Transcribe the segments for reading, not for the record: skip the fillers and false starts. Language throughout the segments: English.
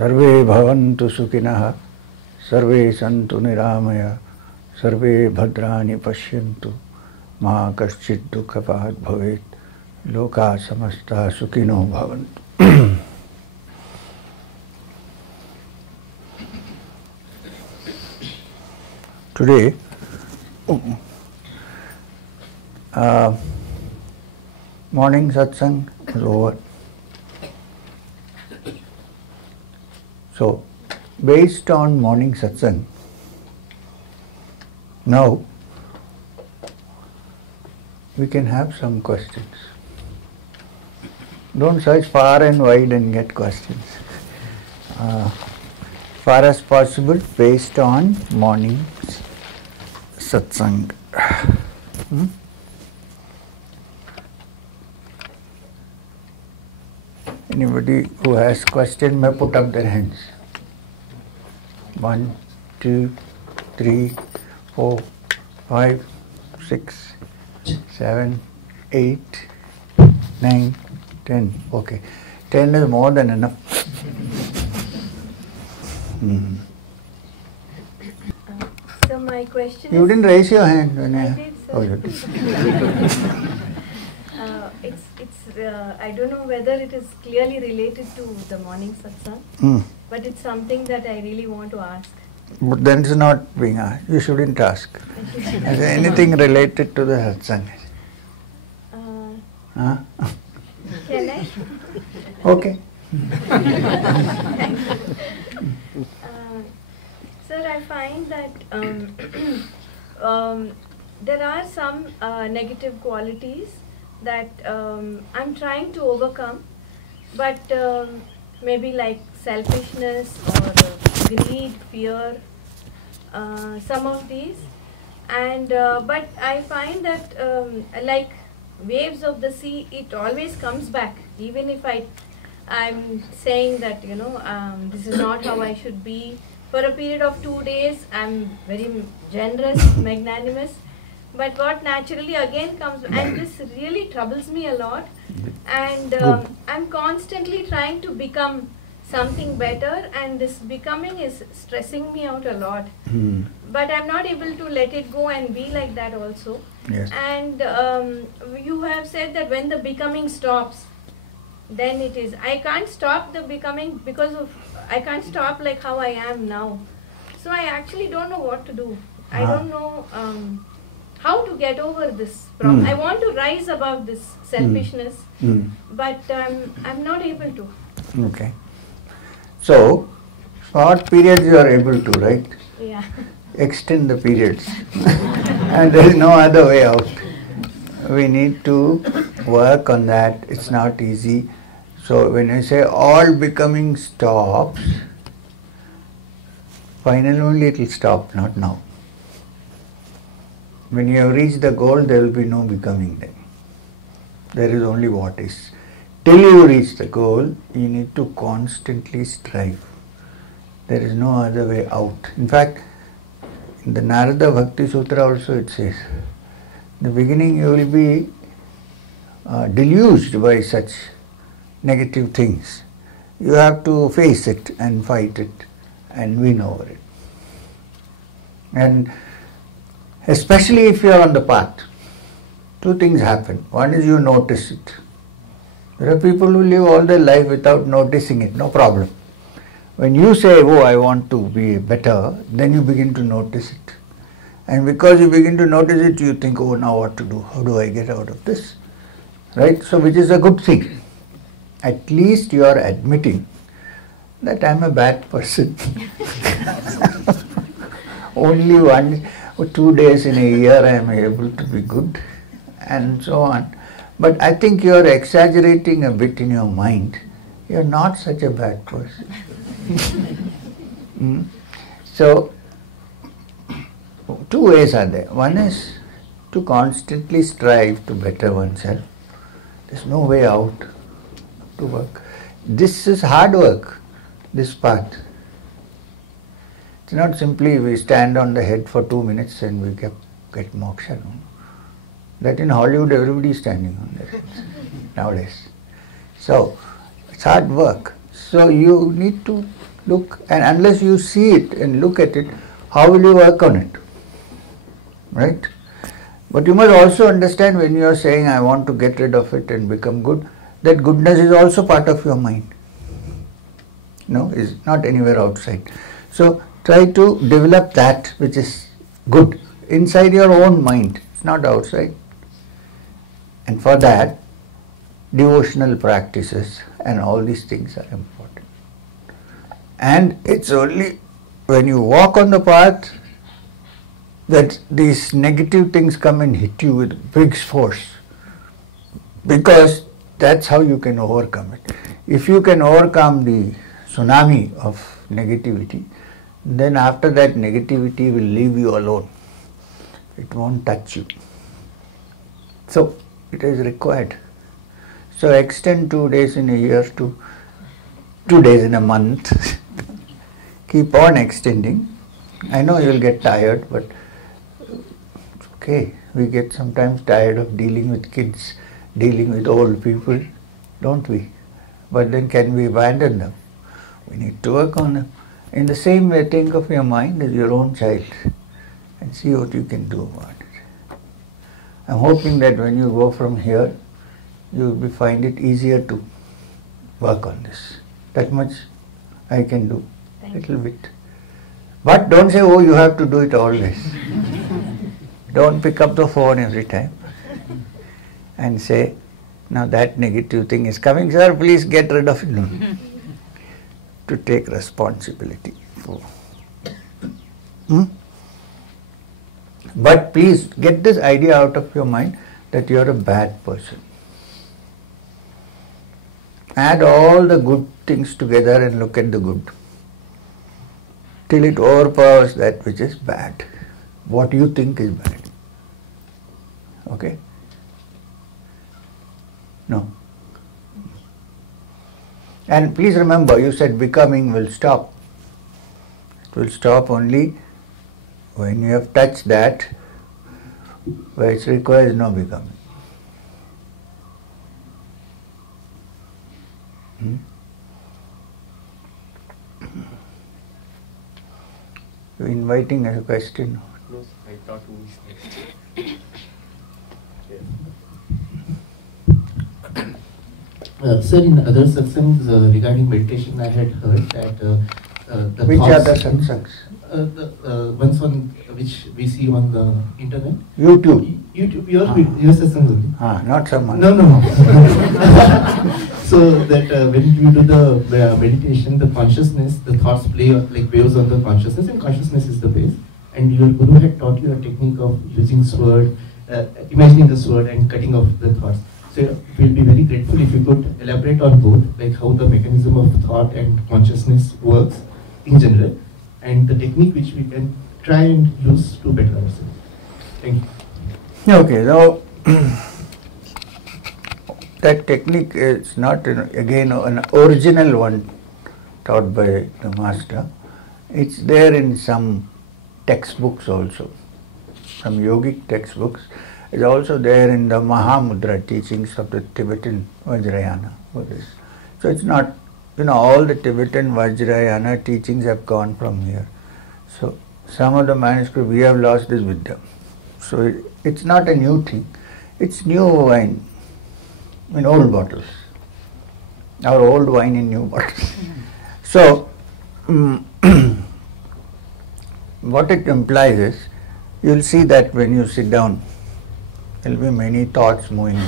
Sarve bhavantu sukhinah, sarve santu niramaya, sarve bhadrani pashyantu, ma kaschid dukhapat bhavet, loka samasta sukhino bhavantu. Today, morning satsang is over. So, based on morning satsang, now we can have some questions. Don't search far and wide and get questions. Far as possible, based on morning satsang. Anybody who has question may put up their hands. 1, 2, 3, 4, 5, 6, 7, 8, 9, 10. Okay. 10 is more than enough. So my question You didn't raise your hand when I did, sir. Oh, you did. I don't know whether it is clearly related to the morning satsang, but it's something that I really want to ask. But then it's not being asked. You shouldn't ask. Is there anything related to the satsang? Can I? Okay. Thank you. Sir, I find that there are some negative qualities that I'm trying to overcome, but maybe like selfishness or greed, fear, some of these, and but I find that like waves of the sea, it always comes back, even if I'm saying that this is not how I should be. For a period of 2 days, I'm very generous, magnanimous. But what naturally again comes, and this really troubles me a lot, and I'm constantly trying to become something better, and this becoming is stressing me out a lot. But I'm not able to let it go and be like that also. Yes. And you have said that when the becoming stops, then it is. I can't stop the becoming because of, I can't stop like how I am now. So I actually don't know what to do. I don't know how to get over this problem. I want to rise above this selfishness, but I'm not able to. Okay. So, short periods you are able to, right? Yeah. Extend the periods. And there is no other way out. We need to work on that. It's not easy. So, when I say all becoming stops, finally only it will stop, not now. When you have reached the goal, there will be no becoming then. There is only what is. Till you reach the goal, you need to constantly strive. There is no other way out. In fact, in the Narada Bhakti Sutra also it says, in the beginning you will be deluged by such negative things. You have to face it and fight it and win over it. And especially if you are on the path, two things happen. One is you notice it. There are people who live all their life without noticing it, no problem. When you say, oh, I want to be better, then you begin to notice it. And because you begin to notice it, you think, oh, now what to do? How do I get out of this? Right? So, which is a good thing. At least you are admitting that I am a bad person. Only 1 or 2 days in a year I am able to be good, and so on. But I think you are exaggerating a bit in your mind. You are not such a bad person. So, 2 ways are there. One is to constantly strive to better oneself. There is no way out to work. This is hard work, this path. It's not simply we stand on the head for 2 minutes and we get moksha. No? That in Hollywood everybody is standing on their heads nowadays. So, it's hard work. So you need to look, and unless you see it and look at it, how will you work on it? Right? But you must also understand, when you are saying, I want to get rid of it and become good, that goodness is also part of your mind. No, is not anywhere outside. So try to develop that which is good inside your own mind. It's not outside. And for that, devotional practices and all these things are important. And it's only when you walk on the path that these negative things come and hit you with big force, because that's how you can overcome it. If you can overcome the tsunami of negativity, then after that negativity will leave you alone. It won't touch you. So it is required. So extend 2 days in a year to 2 days in a month. Keep on extending. I know you will get tired, but it's okay. We get sometimes tired of dealing with kids, dealing with old people, don't we? But then can we abandon them? We need to work on them. In the same way, think of your mind as your own child and see what you can do about it. I'm hoping that when you go from here, you will find it easier to work on this. That much I can do, little bit. But don't say, oh, you have to do it always. Don't pick up the phone every time and say, now that negative thing is coming, sir, please get rid of it. No. To take responsibility for. But please get this idea out of your mind that you are a bad person. Add all the good things together and look at the good, till it overpowers that which is bad, what you think is bad. Okay? No. And please remember, you said becoming will stop. It will stop only when you have touched that where it requires no becoming. You're inviting a question. No, I thought who is next. Sir, in other satsangs regarding meditation, I had heard that the Which thoughts, other satsangs? The ones on which we see on the internet. YouTube. YouTube, your satsangs only. Not someone. No. So that when you do the meditation, the consciousness, the thoughts play like waves on the consciousness, and consciousness is the base. And your guru had taught you a technique of using sword, imagining the sword and cutting off the thoughts. So we'll be very grateful if you could elaborate on both, like how the mechanism of thought and consciousness works in general, and the technique which we can try and use to better ourselves. Thank you. Okay, so that technique is not, again, an original one taught by the master. It's there in some textbooks also, some yogic textbooks. It's also there in the Mahamudra teachings of the Tibetan Vajrayana Buddhists. So it's not, all the Tibetan Vajrayana teachings have gone from here. So some of the manuscripts, we have lost this wisdom. So it's not a new thing. It's new wine in old bottles. Our old wine in new bottles. So what it implies is, you'll see that when you sit down, there will be many thoughts moving.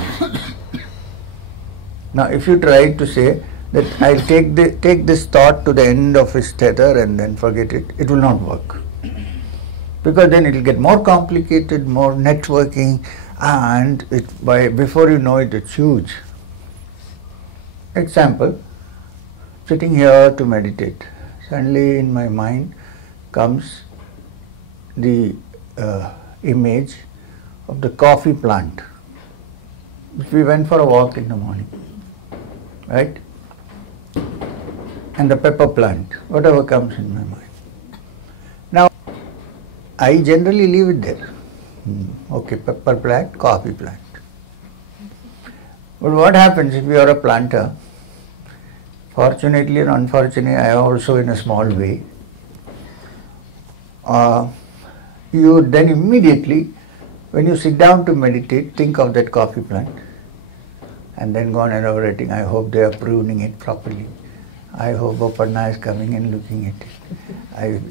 Now if you try to say that I'll take this thought to the end of his tether and then forget it, it will not work. Because then it will get more complicated, more networking, and before you know it, it's huge. Example, sitting here to meditate, suddenly in my mind comes the image of the coffee plant. If we went for a walk in the morning, right? And the pepper plant, whatever comes in my mind. Now, I generally leave it there. Okay, pepper plant, coffee plant. But what happens if you are a planter Fortunately and unfortunately, I also in a small way. You then immediately, when you sit down to meditate, think of that coffee plant and then go on elaborating. I hope they are pruning it properly. I hope Bopanna is coming and looking at it.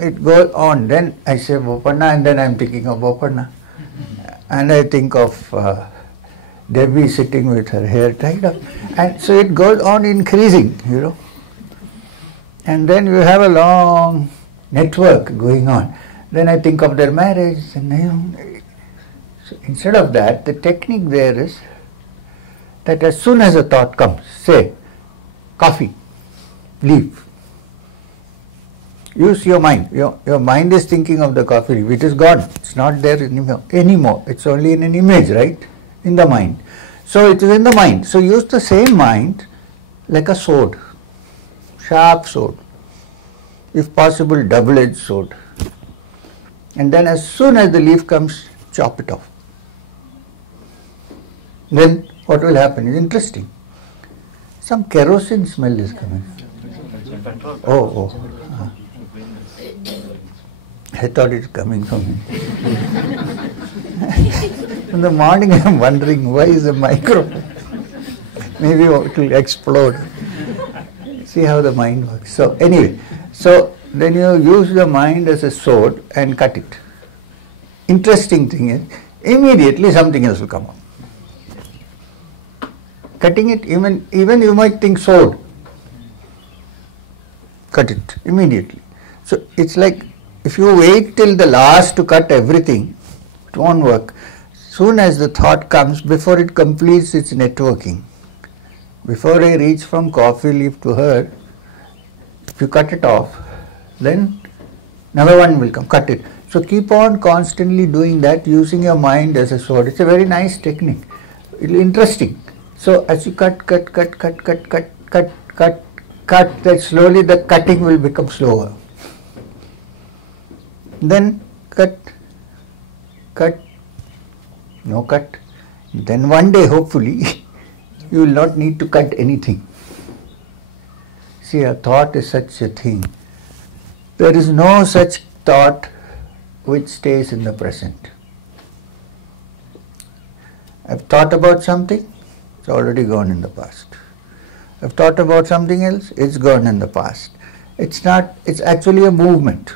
It goes on. Then I say Bopanna and then I'm thinking of Bopanna. And I think of Debbie sitting with her hair tied up. And so it goes on increasing, And then you have a long network going on. Then I think of their marriage. And so instead of that, the technique there is that as soon as a thought comes, say, coffee, leaf. Use your mind. Your mind is thinking of the coffee leaf. It is gone. It's not there anymore. It's only in an image, right? In the mind. So it is in the mind. So use the same mind like a sword. Sharp sword. If possible, double-edged sword. And then as soon as the leaf comes, chop it off. Then what will happen is interesting. Some kerosene smell is coming. Oh. I thought it's coming from me. In the morning I'm wondering why is the microphone? Maybe it will explode. See how the mind works. So anyway, then you use the mind as a sword and cut it. Interesting thing is, immediately something else will come up. Cutting it, even you might think sword. Cut it immediately. So it's like, if you wait till the last to cut everything, it won't work. Soon as the thought comes, before it completes its networking, before I reach from coffee leaf to her, if you cut it off, then another one will come, cut it. So keep on constantly doing that, using your mind as a sword. It's a very nice technique, interesting. So as you cut, that slowly the cutting will become slower. Then cut, no cut. Then one day, hopefully, you will not need to cut anything. See, a thought is such a thing. There is no such thought which stays in the present. I've thought about something, it's already gone in the past. I've thought about something else, it's gone in the past. It's actually a movement.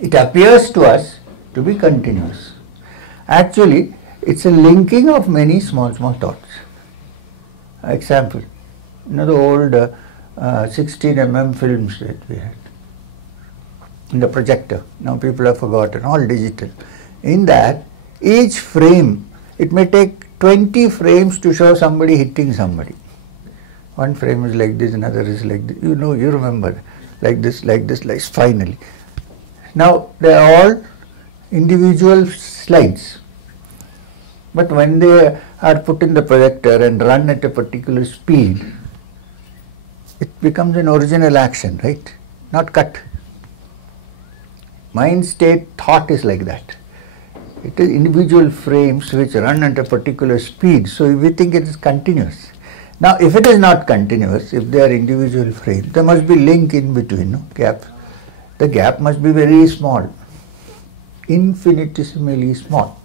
It appears to us to be continuous. Actually, it's a linking of many small thoughts. Example, the old 16mm films that we had in the projector. Now people have forgotten, all digital. In that, each frame, it may take 20 frames to show somebody hitting somebody. One frame is like this, another is like this. You remember, like this, finally. Now, they are all individual slides. But when they are put in the projector and run at a particular speed, it becomes an original action, right? Not cut. Mind state thought is like that. It is individual frames which run at a particular speed, so we think it is continuous. Now, if it is not continuous, if they are individual frames, there must be link in between, gap. The gap must be very small, infinitesimally small.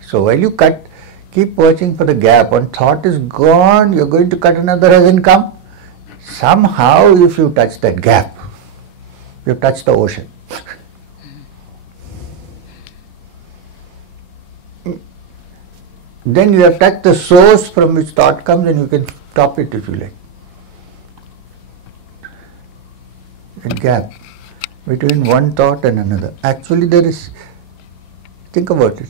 So while you cut, keep watching for the gap. One thought is gone, you're going to cut, another hasn't come. Somehow, if you touch that gap, you touch the ocean. Then you have touched the source from which thought comes, and you can stop it if you like. A gap between one thought and another. Actually, there is, think about it.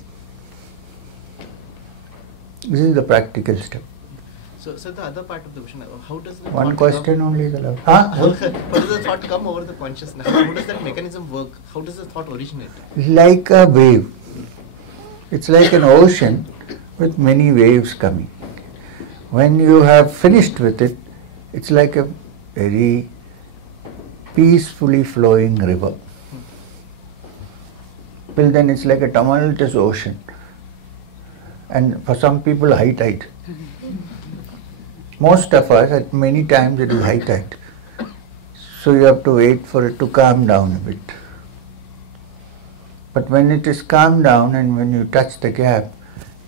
This is the practical step. So the other part of the question, how does the one thought question come? only is allowed. How does the thought come over the consciousness? How does that mechanism work? How does the thought originate? Like a wave. It's like an ocean with many waves coming. When you have finished with it, it's like a very peacefully flowing river. Till then it's like a tumultuous ocean. And for some people, high tide. most of us, at many times it is high tide. So you have to wait for it to calm down a bit. But when it is calmed down and when you touch the gap,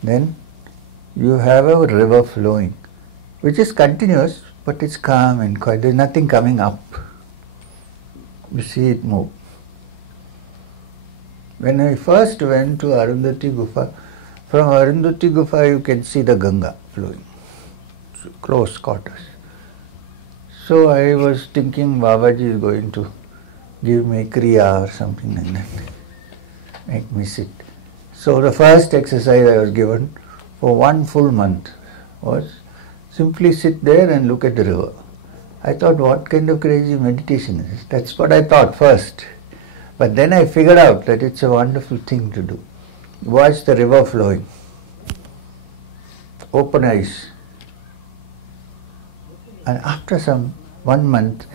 then you have a river flowing, which is continuous, but it's calm and quiet. There's nothing coming up. You see it move. When I first went to Arundhati Gufa, from Arundhati Gufa you can see the Ganga flowing, close quarters. So I was thinking Babaji is going to give me Kriya or something like that, make me sit. So the first exercise I was given for 1 full month was simply sit there and look at the river. I thought, what kind of crazy meditation is this? That's what I thought first. But then I figured out that it's a wonderful thing to do. Watch the river flowing. Open eyes. And after 1 month,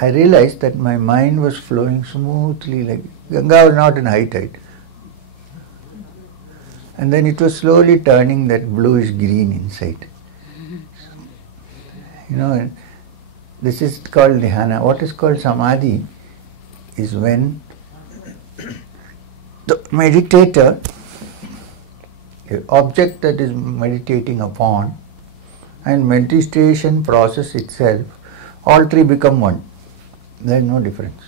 I realized that my mind was flowing smoothly, like Ganga was not in high tide. And then it was slowly turning that bluish green inside. You know, this is called dhyana. What is called samadhi is when the meditator, the object that is meditating upon, and meditation process itself, all three become one. There is no difference.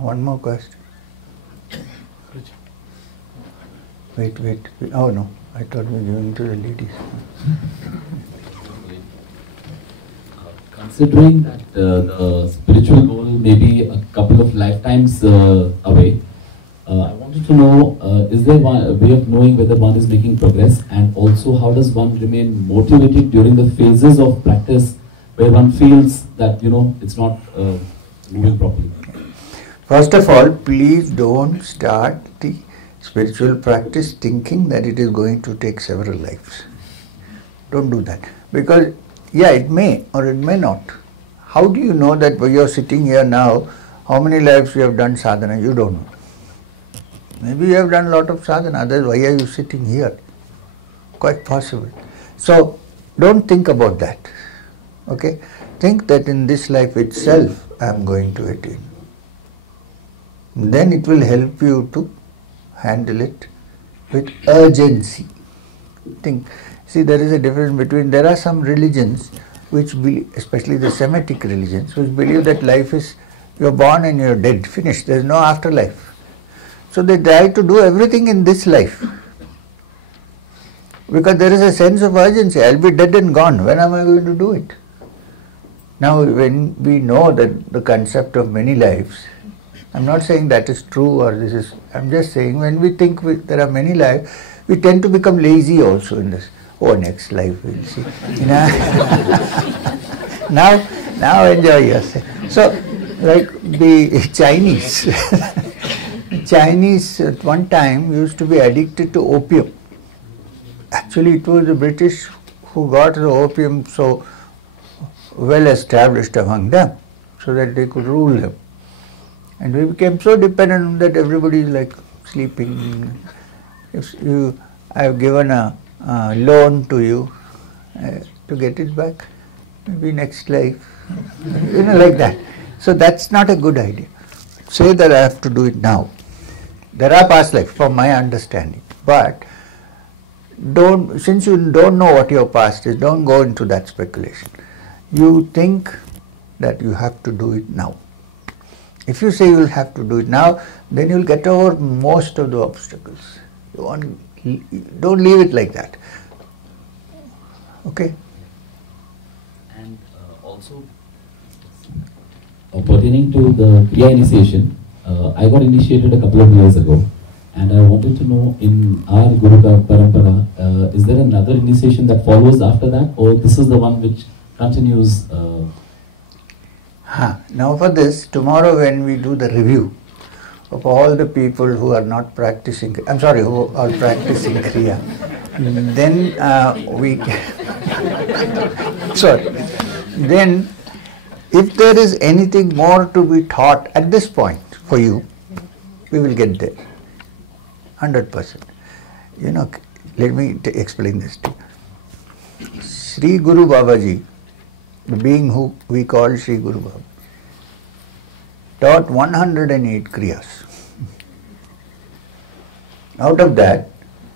One more question. Wait. Oh no, I thought we were going to the ladies. Considering that the spiritual goal may be a couple of lifetimes away, I wanted to know, is there a way of knowing whether one is making progress, and also how does one remain motivated during the phases of practice where one feels that, it's not moving properly? First of all, please don't start the spiritual practice thinking that it is going to take several lives. Don't do that. Because, yeah, it may or it may not. How do you know that when you're sitting here now, how many lives you have done sadhana? You don't know. Maybe you have done a lot of sadhana, otherwise why are you sitting here? Quite possible. So, don't think about that. Okay? Think that in this life itself, I am going to attain. Then it will help you to handle it with urgency. See, there is a difference between, there are some religions which believe, especially the Semitic religions, which believe that life is, you're born and you're dead, finished, there's no afterlife. So they try to do everything in this life. Because there is a sense of urgency, I'll be dead and gone, when am I going to do it? Now when we know that the concept of many lives, I'm not saying that is true or this is, I'm just saying when we think there are many lives, we tend to become lazy also in this. Oh, next life we'll see. Now enjoy yourself. So, like the Chinese at one time used to be addicted to opium. Actually, it was the British who got the opium so well established among them, so that they could rule them. And we became so dependent that everybody is like sleeping. If I have given a loan to you to get it back, maybe next life, like that. So that's not a good idea. Say that I have to do it now. There are past lives, from my understanding, but since you don't know what your past is, don't go into that speculation. You think that you have to do it now. If you say you will have to do it now, then you will get over most of the obstacles. Don't leave it like that. Okay? And also, pertaining to the Kriya initiation, I got initiated a couple of years ago, and I wanted to know, in our Guru Parampara, is there another initiation that follows after that, or this is the one which continues? Now for this, tomorrow when we do the review of all the people who are not practicing, who are practicing Kriya, then then if there is anything more to be taught at this point for you, we will get there. 100%. You know, let me explain this to you. Sri Guru Babaji, the being who we call Sri Guru Baba, taught 108 Kriyas. Out of that,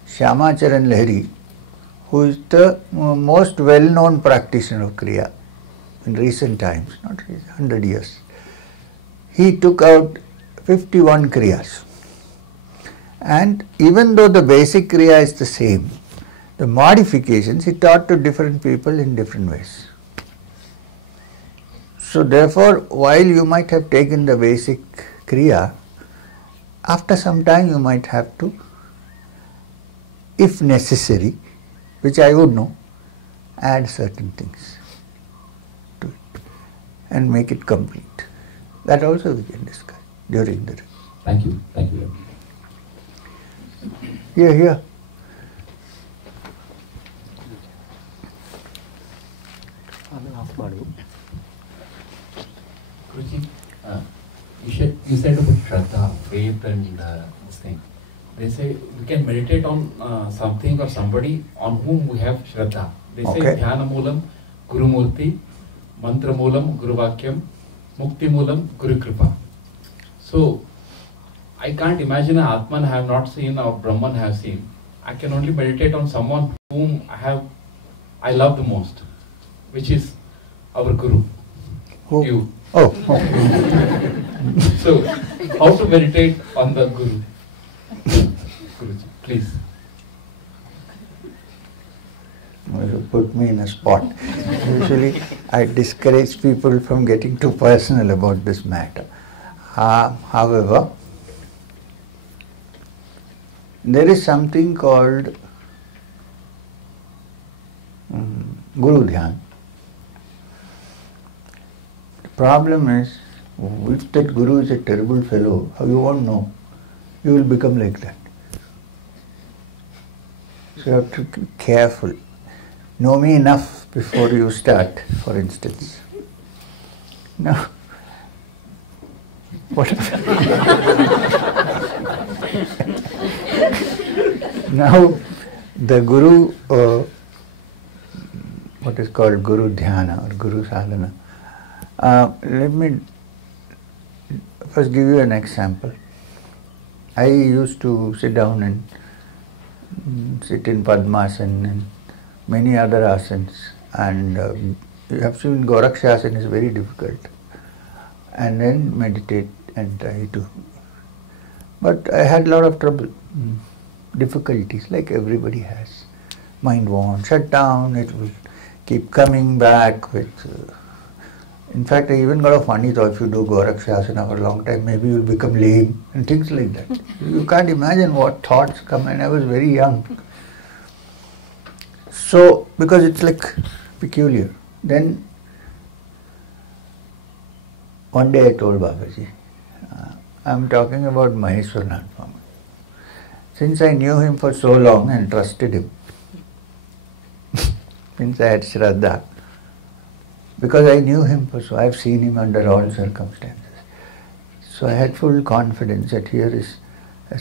Shyamacharan Lahiri, who is the most well-known practitioner of Kriya in recent times, not recent, 100 years, he took out 51 Kriyas. And even though the basic Kriya is the same, the modifications he taught to different people in different ways. So therefore, while you might have taken the basic Kriya, after some time you might have to, if necessary, which I would know, add certain things to it and make it complete. That also we can discuss during the day. Thank you. Thank you. Here. Guruji, you said about Shraddha, faith and this thing. They say we can meditate on something or somebody on whom we have Shraddha. They say Dhyana Moolam, Guru Murti, Mantra Moolam, Guru Vakyam, Mukti Moolam, Guru Kripa. So, I can't imagine an Atman I have not seen or Brahman I have seen. I can only meditate on someone whom I love the most, which is our Guru. Who? You. Oh. So, how to meditate on the Guru? Guruji, please. You put me in a spot. Usually I discourage people from getting too personal about this matter. However, there is something called Guru Dhyan. The problem is, if that Guru is a terrible fellow, you won't know. You will become like that. So you have to be careful. Know me enough before you start, for instance. Now, now the Guru, what is called Guru Dhyana or Guru Sadhana. Let me first give you an example. I used to sit down and sit in Padmasana and many other asanas, and you have seen Gorakshasana is very difficult, and then meditate and try to. But I had a lot of trouble, difficulties like everybody has. Mind won't shut down, it will keep coming back with. In fact, I even got a funny thought, if you do Gorakshasana for a long time, maybe you will become lame and things like that. You can't imagine what thoughts come, and I was very young. So, because it's like peculiar. Then, one day I told Babaji, I'm talking about Maheshwarnath Mama. Since I knew him for so long and trusted him, since I had Shraddha, because I knew him for so, I've seen him under all circumstances. So I had full confidence that here is a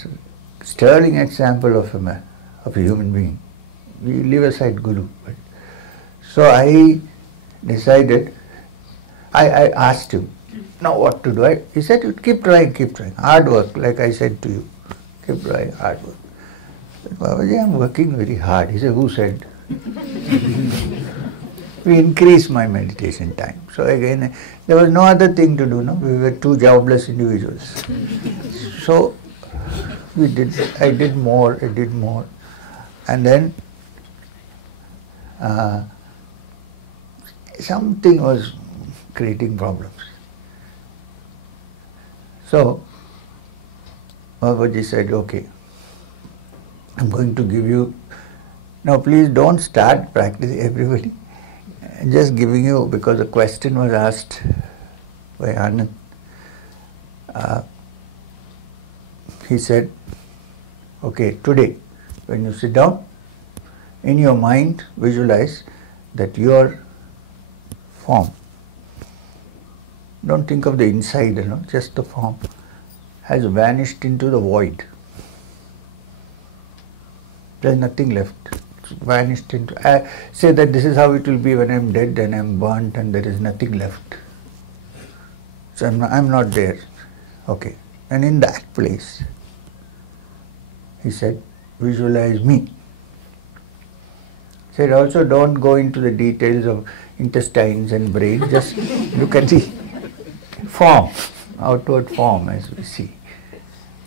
sterling example of a man, of a human being. We leave aside Guru. But so I decided, I asked him, now what to do? He said, keep trying, hard work, like I said to you. Keep trying, hard work. I said, Babaji, I'm working very hard. He said, who said? We increased my meditation time. So again, there was no other thing to do, no? We were two jobless individuals. So I did more. And then something was creating problems. So Babaji said, okay, I'm going to give you, now please don't start practicing, everybody. I'm just giving you, because a question was asked by Anand. He said, okay, today, when you sit down, in your mind, visualize that your form don't think of the inside, just the form, has vanished into the void. There is nothing left. It's vanished into. I say that this is how it will be when I am dead and I am burnt and there is nothing left. So I'm not there. Okay. And in that place, he said, visualize me. He said also don't go into the details of intestines and brain, just look at the form, outward form as we see.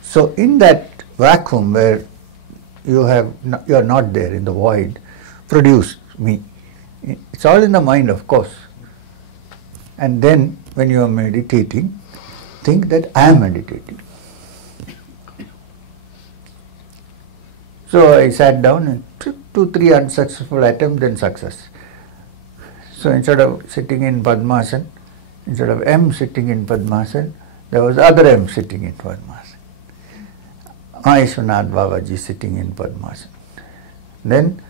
So in that vacuum where you are not there, in the void, produce me. It's all in the mind, of course. And then when you are meditating, think that I am meditating. So I sat down and 2-3 unsuccessful attempts, then success. So instead of sitting in Padmasana, instead of M sitting in Padmasana, there was other M sitting in Padmasana. Vishvanath Babaji sitting in Padmasana. Then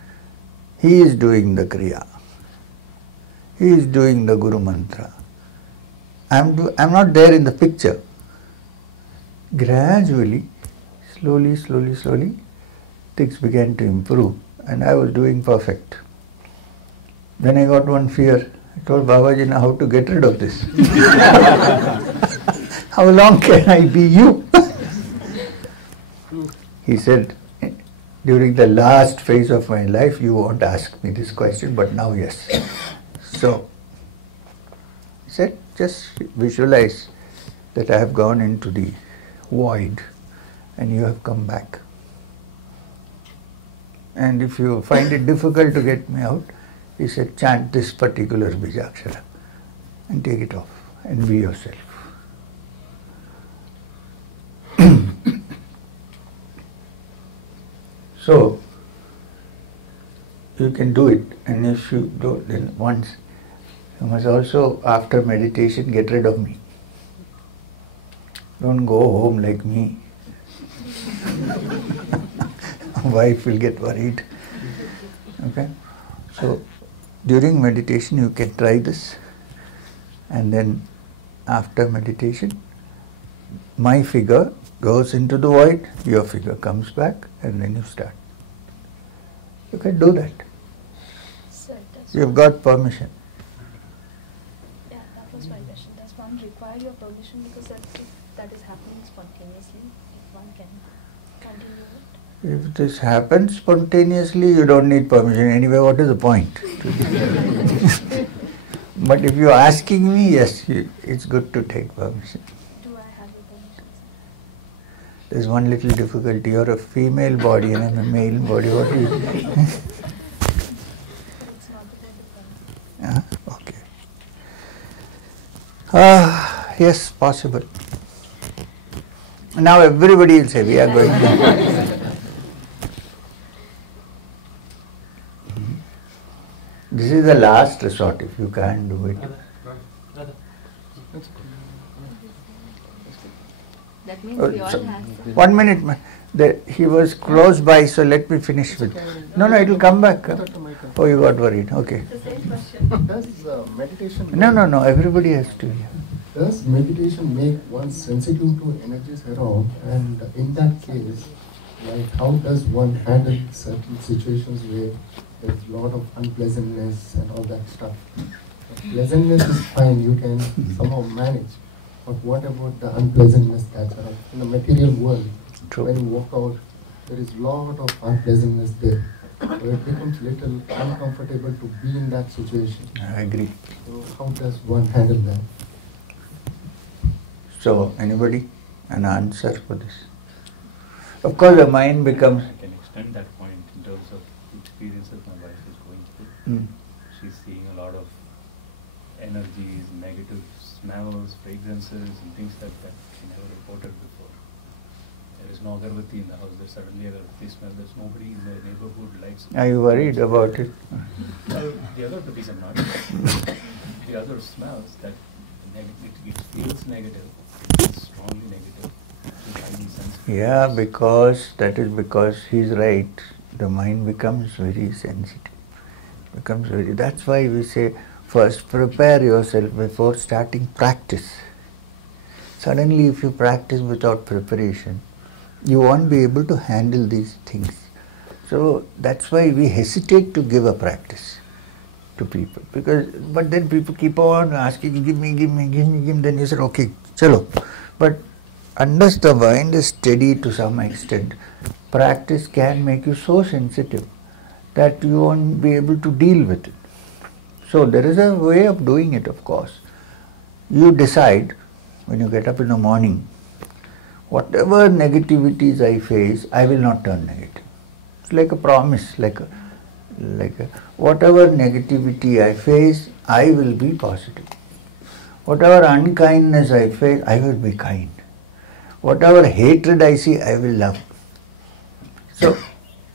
he is doing the Kriya. He is doing the Guru Mantra. I'm not there in the picture. Gradually, slowly, things began to improve and I was doing perfect. Then I got one fear. I told Babaji, now how to get rid of this? How long can I be you? He said, during the last phase of my life, you won't ask me this question, but now yes. So, he said, just visualize that I have gone into the void and you have come back. And if you find it difficult to get me out, he said, chant this particular Bijakshara and take it off and be yourself. So, you can do it, and if you don't, then once, you must also, after meditation, get rid of me. Don't go home like me. Wife will get worried. Okay? So, during meditation you can try this, and then after meditation, my figure goes into the void, your figure comes back, and then you start. You can do that. You've got permission. Yeah, that was my question. Does one require your permission, because that is happening spontaneously, if one can continue it? If this happens spontaneously, you don't need permission. Anyway, what is the point? But if you're asking me, yes, it's good to take permission. Do I have your permission? There's one little difficulty. You're a female body and I'm a male body. What do you think? It's not about the permission. Okay. Yes, possible. Now everybody will say, we are going to. This is the last resort if you can't do it. That means we all have some. 1 minute. He was close by, so let me finish with. No, it will come back. Oh, you got worried. Okay. The same question. Does meditation... No, everybody has to. Yeah. Does meditation make one sensitive to energies around? And in that case, like how does one handle certain situations where there's a lot of unpleasantness and all that stuff? Pleasantness is fine, you can somehow manage. But what about the unpleasantness that's around? In the material world, True. When you walk out, there is a lot of unpleasantness there. So it becomes little uncomfortable to be in that situation. I agree. So how does one handle that? So, anybody? An answer for this? Of course, the mind becomes... I can extend that point in terms of experiences my wife is going through. She's seeing a lot of energies, negative smells, fragrances and things like that she never reported before. There is no agarbatti in the house. There's suddenly agarbatti smell. There's nobody in the neighborhood who likes it. Are you worried about it? The other buttis are not. The other smells that it feels negative. It's strongly negative. Yeah, that is because he's right. The mind becomes very sensitive. That's why we say first prepare yourself before starting practice. Suddenly if you practice without preparation, you won't be able to handle these things. So that's why we hesitate to give a practice to people. But then people keep on asking, give me, then you said, okay, chalo. But unless the mind is steady to some extent, practice can make you so sensitive that you won't be able to deal with it. So there is a way of doing it, of course. You decide when you get up in the morning, whatever negativities I face, I will not turn negative. It's like a promise, whatever negativity I face, I will be positive. Whatever unkindness I face, I will be kind. Whatever hatred I see, I will love. So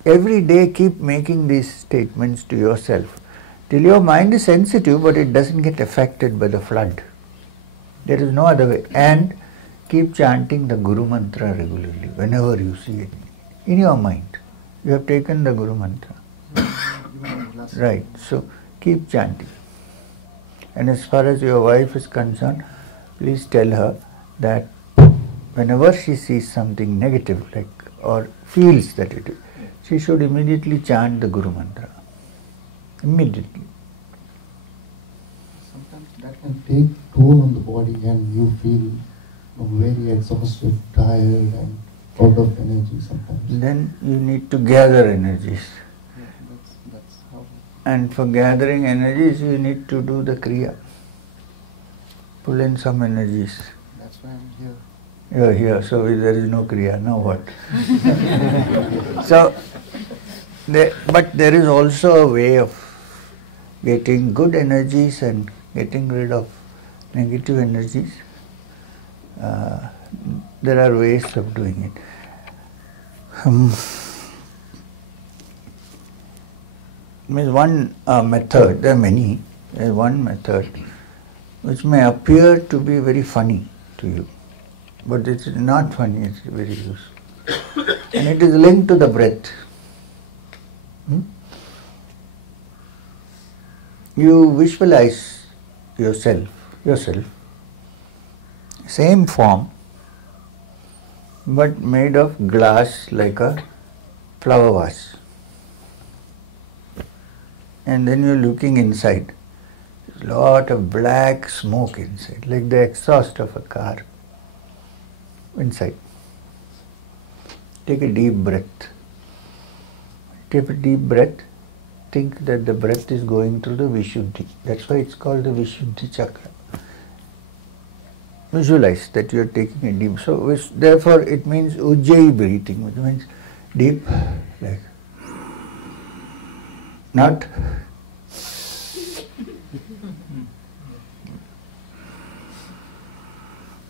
every day keep making these statements to yourself till your mind is sensitive, but it doesn't get affected by the flood. There is no other way. And keep chanting the Guru Mantra regularly whenever you see it. In your mind, you have taken the Guru Mantra. Right, so keep chanting. And as far as your wife is concerned, please tell her that whenever she sees something negative, or feels that it is, she should immediately chant the Guru Mantra. Immediately. Sometimes that can take toll on the body and you feel very exhausted, tired and out of energy sometimes. Then you need to gather energies. Yeah, that's how. And for gathering energies, you need to do the Kriya. Pull in some energies. That's why I'm here. You're here, so there is no Kriya, now what? But there is also a way of getting good energies and getting rid of negative energies. There are ways of doing it. Means one method, there are many, there is one method which may appear to be very funny to you, but it's not funny, it's very useful. And it is linked to the breath. You visualize yourself, same form, but made of glass like a flower vase. And then you're looking inside. There's a lot of black smoke inside, like the exhaust of a car inside. Take a deep breath. Take a deep breath. Think that the breath is going through the Vishvajit. That's why it's called the Vishvajit chakra. Visualize that you are taking a deep. So therefore it means Ujjayi breathing, which means deep, like not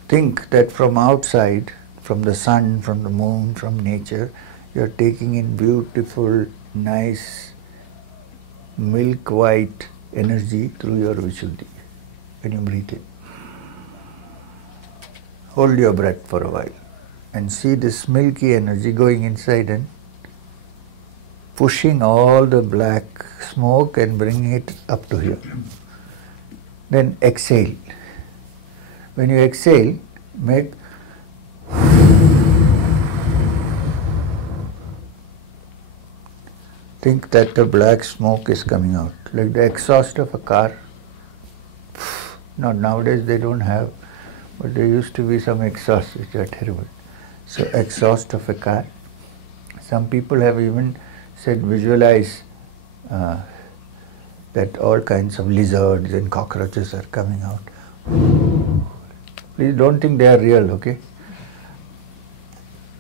think that from outside, from the sun, from the moon, from nature, you are taking in beautiful, nice, milk white energy through your Vishvajit when you breathe in. Hold your breath for a while and see this milky energy going inside and pushing all the black smoke and bringing it up to here. Then exhale. When you exhale, make think that the black smoke is coming out, like the exhaust of a car. Now nowadays they don't have, but there used to be some exhausts which are terrible. So exhaust of a car. Some people have even said visualize that all kinds of lizards and cockroaches are coming out. Please don't think they are real, okay?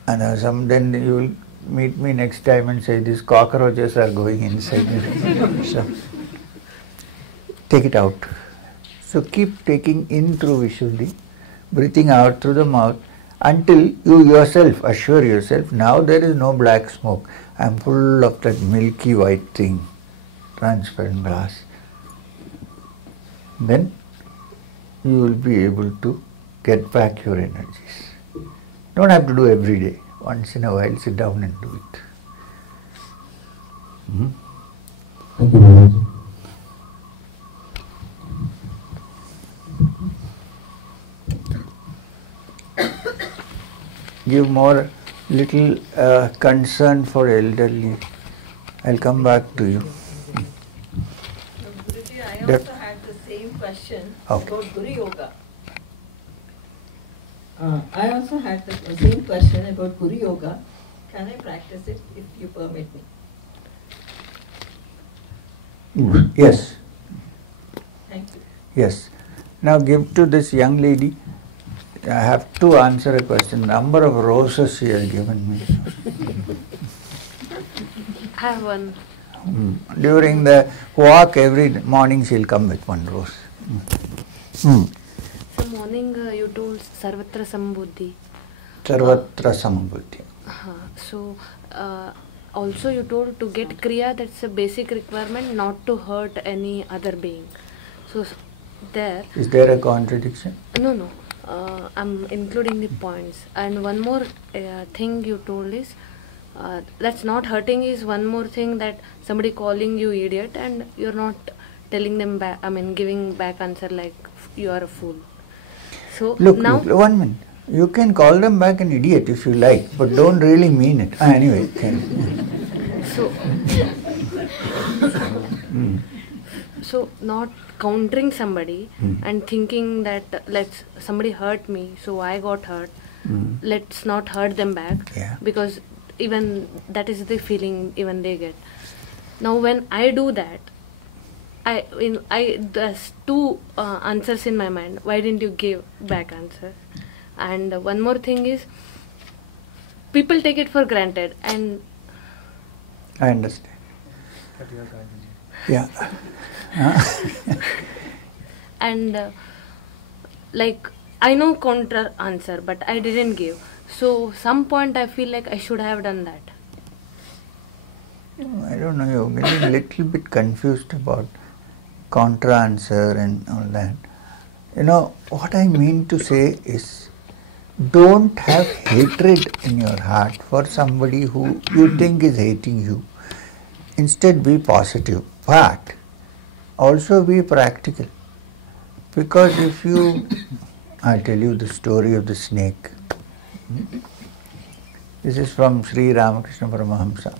And then you will meet me next time and say these cockroaches are going inside me. So take it out. So keep taking in through Vishvajit, breathing out through the mouth until you yourself assure yourself, now there is no black smoke. I am full of that milky white thing, transparent glass. Then you will be able to get back your energies. Don't have to do every day. Once in a while, sit down and do it. Thank you, Maharaj. give more little concern for elderly. I'll come back to you. Guruji, I also had the same question about Guru Yoga. I also had the same question about Guru Yoga. Can I practice it if you permit me? Yes. Thank you. Yes. Now give to this young lady. I have to answer a question. Number of roses she has given me. I have one. During the walk every morning she'll come with one rose. So morning you told Sarvatra Sambuddhi. Sarvatra Sambuddhi. So also you told to get Kriya, that's a basic requirement, not to hurt any other being. So there. Is there a contradiction? No. I'm including the points. And one more thing you told is that's not hurting is one more thing, that somebody calling you idiot and you're not telling them back, giving back answer like you are a fool. So look, now 1 minute. You can call them back an idiot if you like, but don't really mean it. Anyway. So not countering somebody and thinking that somebody hurt me, so I got hurt. Let's not hurt them back, because even that is the feeling even they get. Now when I do that, there's two answers in my mind. Why didn't you give back answer? And one more thing is, people take it for granted, and I understand. Yeah. And I know counter answer, but I didn't give. So some point I feel like I should have done that. I don't know, you're getting a little bit confused about counter answer and all that. What I mean to say is, don't have hatred in your heart for somebody who you think is hating you. Instead be positive, but also be practical. Because if I'll tell you the story of the snake. This is from Sri Ramakrishna Paramahamsa.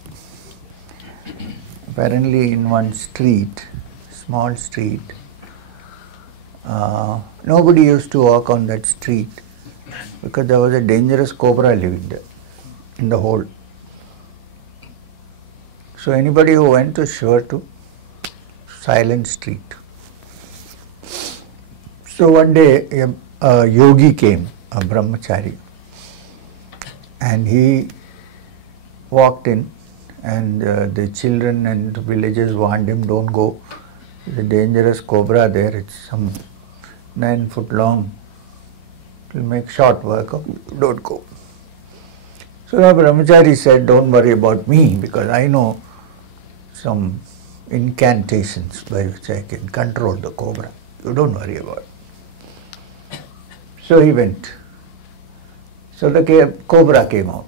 Apparently in one street, small street, nobody used to walk on that street because there was a dangerous cobra living there in the hole. So anybody who went was sure to silent street. So one day a yogi came, a brahmachari, and he walked in, and the children and the villagers warned him, don't go, there's a dangerous cobra there, it's some 9 foot long, it will make short work of you, don't go. So the brahmachari said, don't worry about me, because I know some incantations by which I can control the cobra, you don't worry about it. So he went. So the cobra came out,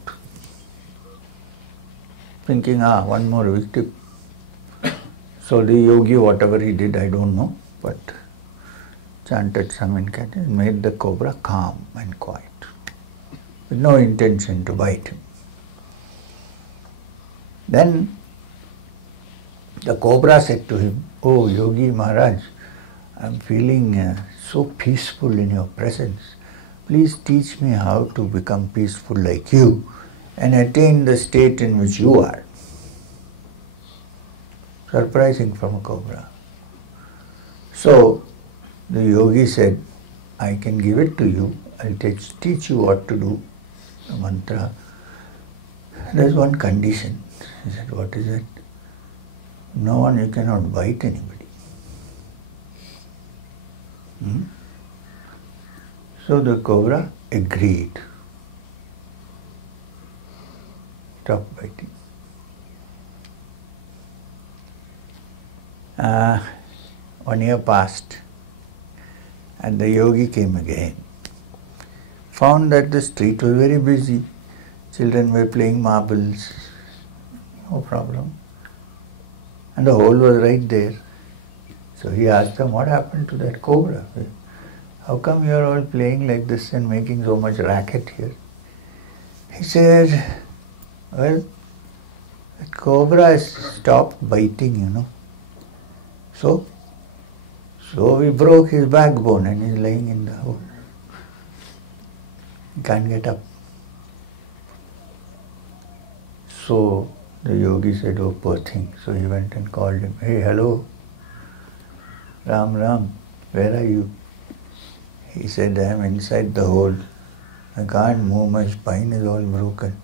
thinking, one more victim. So the yogi, whatever he did, I don't know, but chanted some incantation, made the cobra calm and quiet, with no intention to bite him. Then the cobra said to him, oh Yogi Maharaj, I am feeling so peaceful in your presence. Please teach me how to become peaceful like you and attain the state in which you are. Surprising from a cobra. So the yogi said, I can give it to you. I'll teach you what to do, the mantra. There's one condition. He said, what is it? No one, you cannot bite anybody. So the cobra agreed. Stopped biting. 1 year passed, and the yogi came again. Found that the street was very busy. Children were playing marbles, no problem. And the hole was right there. So he asked them, what happened to that cobra? How come you are all playing like this and making so much racket here? He said, well, the cobra has stopped biting, So we broke his backbone and he's lying in the hole. He can't get up. So the yogi said, oh, poor thing. So he went and called him. Hey, hello. Ram, where are you? He said, I am inside the hole. I can't move, my spine is all broken.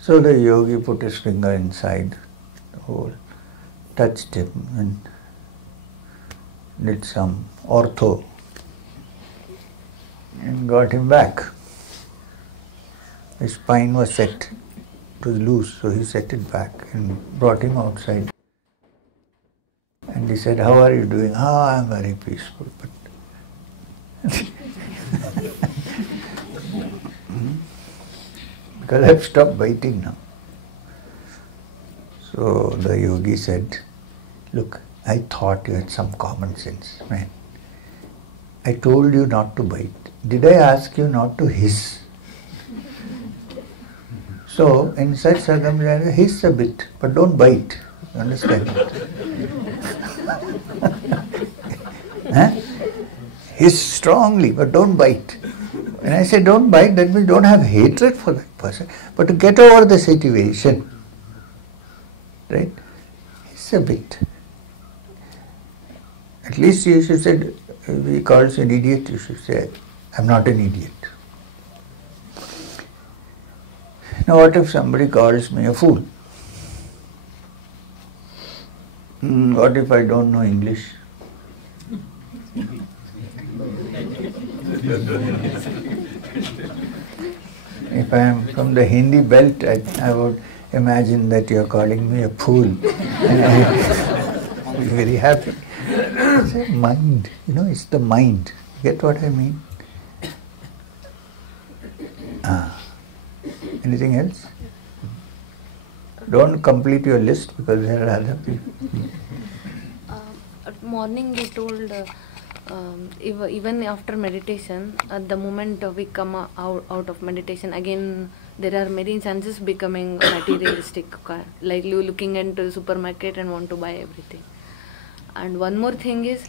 So the yogi put his finger inside the hole, touched him and did some ortho and got him back. His spine was set, it was loose, so he set it back and brought him outside. And he said, how are you doing? I am very peaceful. But because I have stopped biting now. So the yogi said, look, I thought you had some common sense, man. I told you not to bite. Did I ask you not to hiss? So in such circumstances, hiss a bit, but don't bite. You understand? Huh? Hiss strongly, but don't bite. When I say don't bite, that means don't have hatred for that person, but to get over the situation. Right? Hiss a bit. At least you should say, if he calls you an idiot, you should say, I'm not an idiot. Now what if somebody calls me a fool? What if I don't know English? If I am from the Hindi belt, I would imagine that you are calling me a fool. And I will be very happy. It's a mind, it's the mind. Get what I mean? Anything else? Don't complete your list because there are other people. At morning you told even after meditation, at the moment we come out of meditation, again there are many chances becoming materialistic, like you looking into supermarket and want to buy everything. And one more thing is,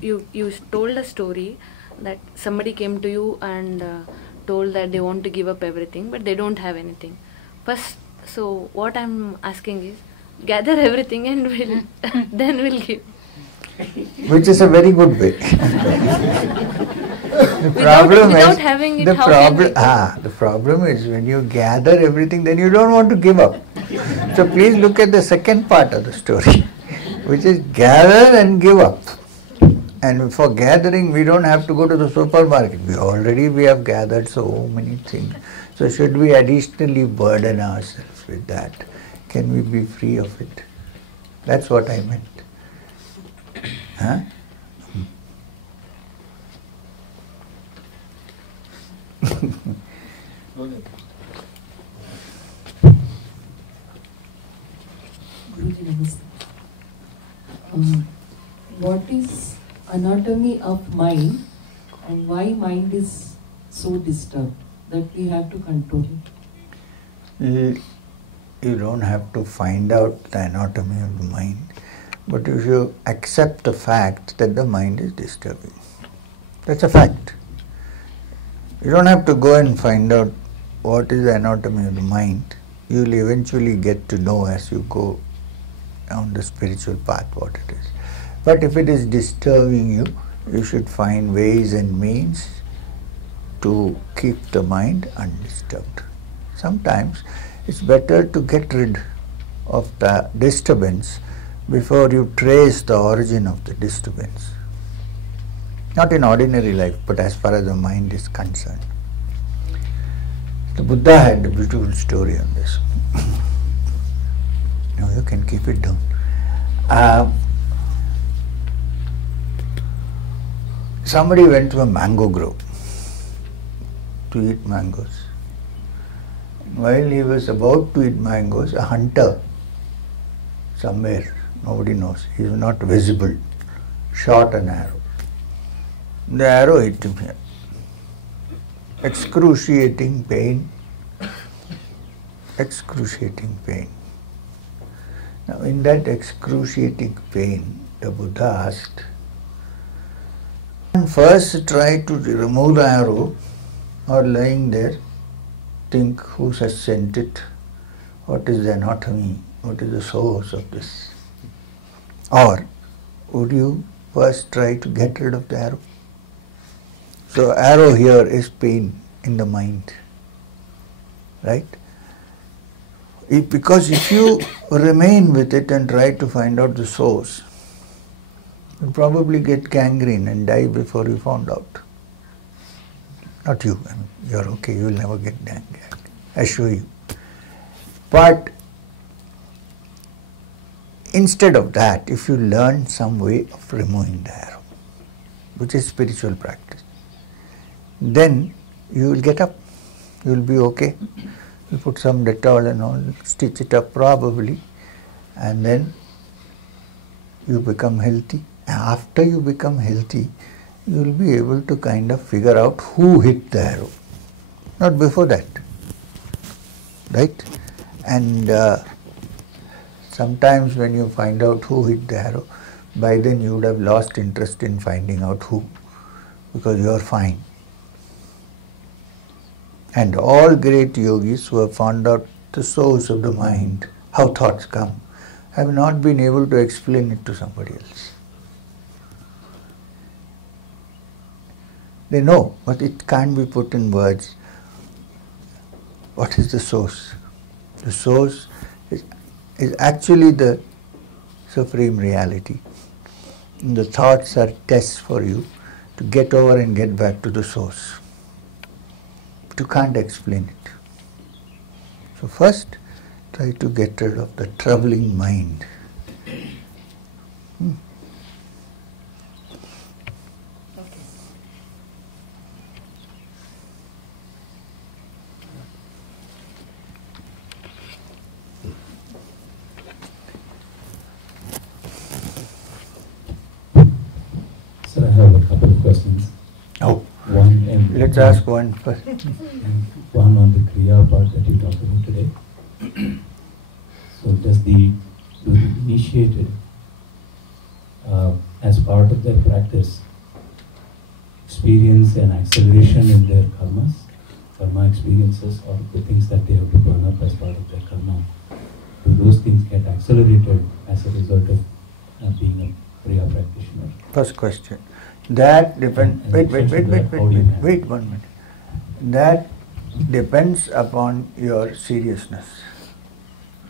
you told a story that somebody came to you and told that they want to give up everything, but they don't have anything. First, so what I'm asking is, gather everything and then we'll give. Which is a very good way. The problem is when you gather everything, then you don't want to give up. So please look at the second part of the story, which is gather and give up. And for gathering, we don't have to go to the supermarket. We have gathered so many things. So should we additionally burden ourselves with that? Can we be free of it? That's what I meant. Huh? What is anatomy of mind and why mind is so disturbed that we have to control it? You don't have to find out the anatomy of the mind, but you should accept the fact that the mind is disturbing. That's a fact. You don't have to go and find out what is the anatomy of the mind. You will eventually get to know as you go on the spiritual path what it is. But if it is disturbing you, you should find ways and means to keep the mind undisturbed. Sometimes it's better to get rid of the disturbance before you trace the origin of the disturbance. Not in ordinary life, but as far as the mind is concerned. The Buddha had a beautiful story on this. Now you can keep it down. Somebody went to a mango grove to eat mangoes. While he was about to eat mangoes, a hunter somewhere, nobody knows, he was not visible, shot an arrow. The arrow hit him here. excruciating pain. Excruciating pain. Now in that excruciating pain, the Buddha asked, first try to remove the arrow, or lying there, think who has sent it, what is the anatomy, what is the source of this. Or would you first try to get rid of the arrow? So arrow here is pain in the mind, right? Because if you remain with it and try to find out the source, you'll probably get gangrene and die before you found out. Not you, I mean, you're okay, you'll never get gangrene, I assure you. But instead of that, if you learn some way of removing the arrow, which is spiritual practice, then you will get up, you will be okay. You put some Dettol and all, stitch it up probably, and then you become healthy. After you become healthy, you will be able to kind of figure out who hit the arrow. Not before that, right? And sometimes when you find out who hit the arrow, by then you would have lost interest in finding out who, because you are fine. And all great yogis who have found out the source of the mind, how thoughts come, have not been able to explain it to somebody else. They know, but it can't be put in words. What is the source? The source is actually the supreme reality. And the thoughts are tests for you to get over and get back to the source. You can't explain it. So first, try to get rid of the troubling mind. Sir, I have a couple of questions. Oh. Let's ask one first. And one on the Kriya part that you talked about today. So does the initiated, as part of their practice, experience an acceleration in their karma experiences, or the things that they have to burn up as part of their karma? Do those things get accelerated as a result of being a Kriya practitioner? First question. That depends. Wait 1 minute. That depends upon your seriousness.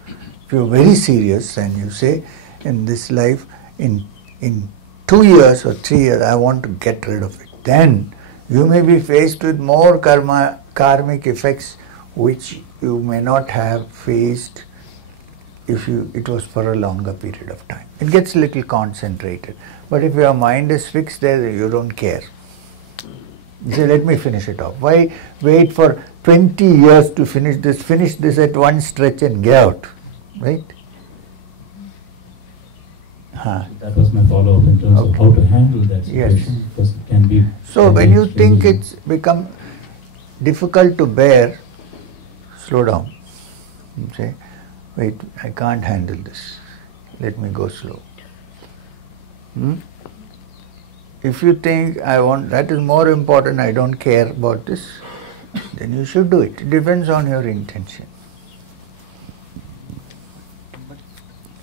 If you're very serious and you say, in this life, in 2 years or 3 years, I want to get rid of it, then you may be faced with more karmic effects which you may not have faced if it was for a longer period of time. It gets a little concentrated. But if your mind is fixed there, you don't care. You say, let me finish it off. Why wait for 20 years to finish this? Finish this at one stretch and get out. Right? That was my follow-up in terms of how to handle that situation. Yes. Because it can be... So when you think it's become difficult to bear, slow down. You say, wait, I can't handle this. Let me go slow. If you think that is more important, I don't care about this, then you should do it. It depends on your intention. But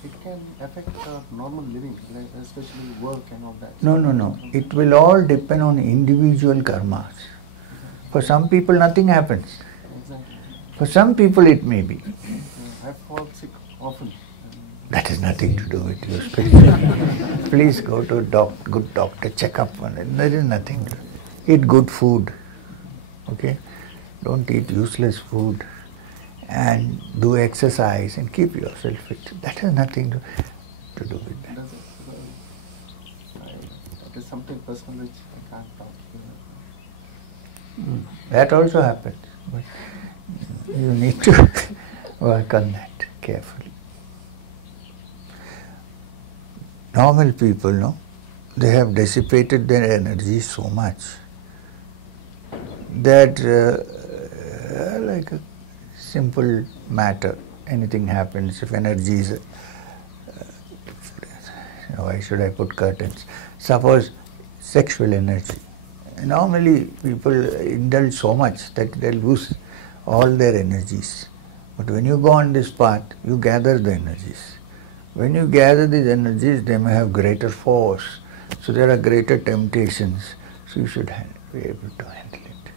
it can affect normal living, like especially work and all that. No. It will all depend on individual karmas. For some people, nothing happens. Exactly. For some people, it may be. I fall sick often. That has nothing to do with your spirituality. Please go to a good doctor, check up on it. There is nothing to do. Eat good food. Okay? Don't eat useless food. And do exercise and keep yourself fit. That has nothing to do with that. That is something personal which I can't talk to. That also happens. But you need to work on that carefully. Normal people, they have dissipated their energy so much that like a simple matter, anything happens, if energy is, why should I put curtains? Suppose sexual energy. Normally people indulge so much that they lose all their energies. But when you go on this path, you gather the energies. When you gather these energies, they may have greater force. So there are greater temptations. So you should be able to handle it.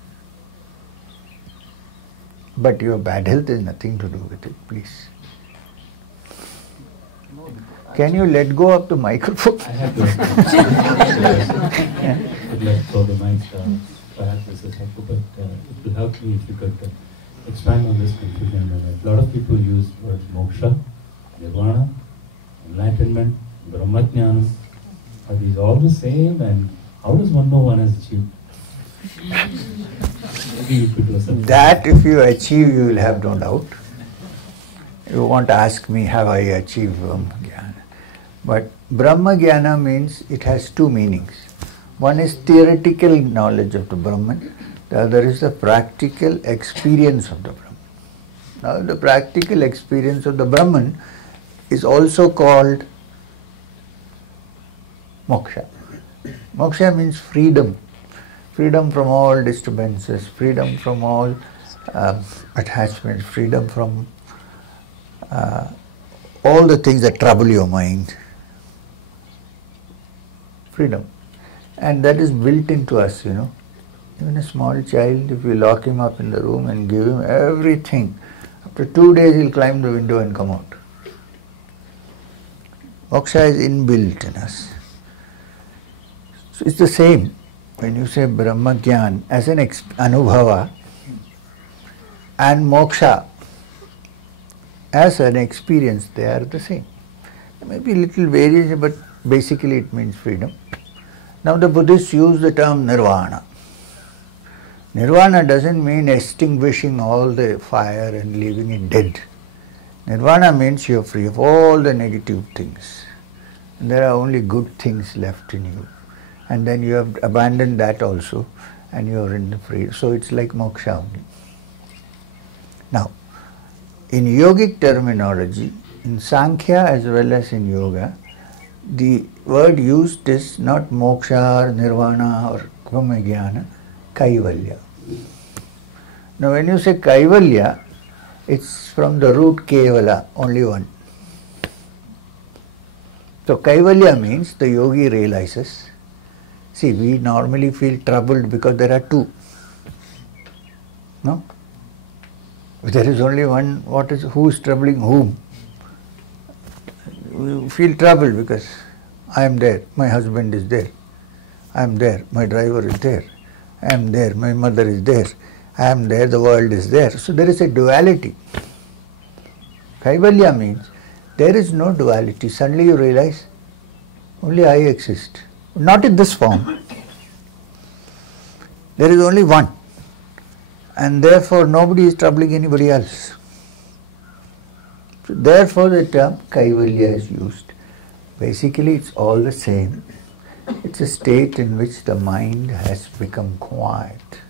But your bad health has nothing to do with it, please. Can you let go of the microphone? I have to. Would let go of the mic. Perhaps this is helpful, but it will help me if you could expand on this confusion. A lot of people use words moksha, nirvana, enlightenment, brahmajnana. Are these all the same? And how does one know one has achieved? Maybe you could do something. That if you achieve, you will have no doubt. You won't ask me, have I achieved Brahma-jnana? But Brahma-jnana means it has two meanings. One is theoretical knowledge of the Brahman, the other is the practical experience of the Brahman. Now the practical experience of the Brahman is also called moksha. Moksha means freedom. Freedom from all disturbances, freedom from all attachments, freedom from all the things that trouble your mind. Freedom. And that is built into us, you know. Even a small child, if you lock him up in the room and give him everything, after 2 days he'll climb the window and come out. Moksha is inbuilt in us. So it's the same. When you say Brahma Gyan as an anubhava and moksha as an experience, they are the same. There may be little variation, but basically it means freedom. Now the Buddhists use the term nirvana. Nirvana doesn't mean extinguishing all the fire and leaving it dead. Nirvana means you're free of all the negative things. And there are only good things left in you. And then you have abandoned that also, and you are in the free. So it's like moksha only. Now, in yogic terminology, in Sankhya as well as in yoga, the word used is not moksha or nirvana or brahma-jnana, kaivalya. Now when you say kaivalya, it's from the root kevala, only one. So kaivalya means the yogi realizes. See, we normally feel troubled because there are two. No? If there is only one, who is troubling whom? We feel troubled because I am there, my husband is there, I am there, my driver is there, I am there, my mother is there, I am there, the world is there. So there is a duality. Kaivalya means there is no duality. Suddenly you realize only I exist. Not in this form. There is only one. And therefore nobody is troubling anybody else. So therefore the term kaivalya is used. Basically it's all the same. It's a state in which the mind has become quiet.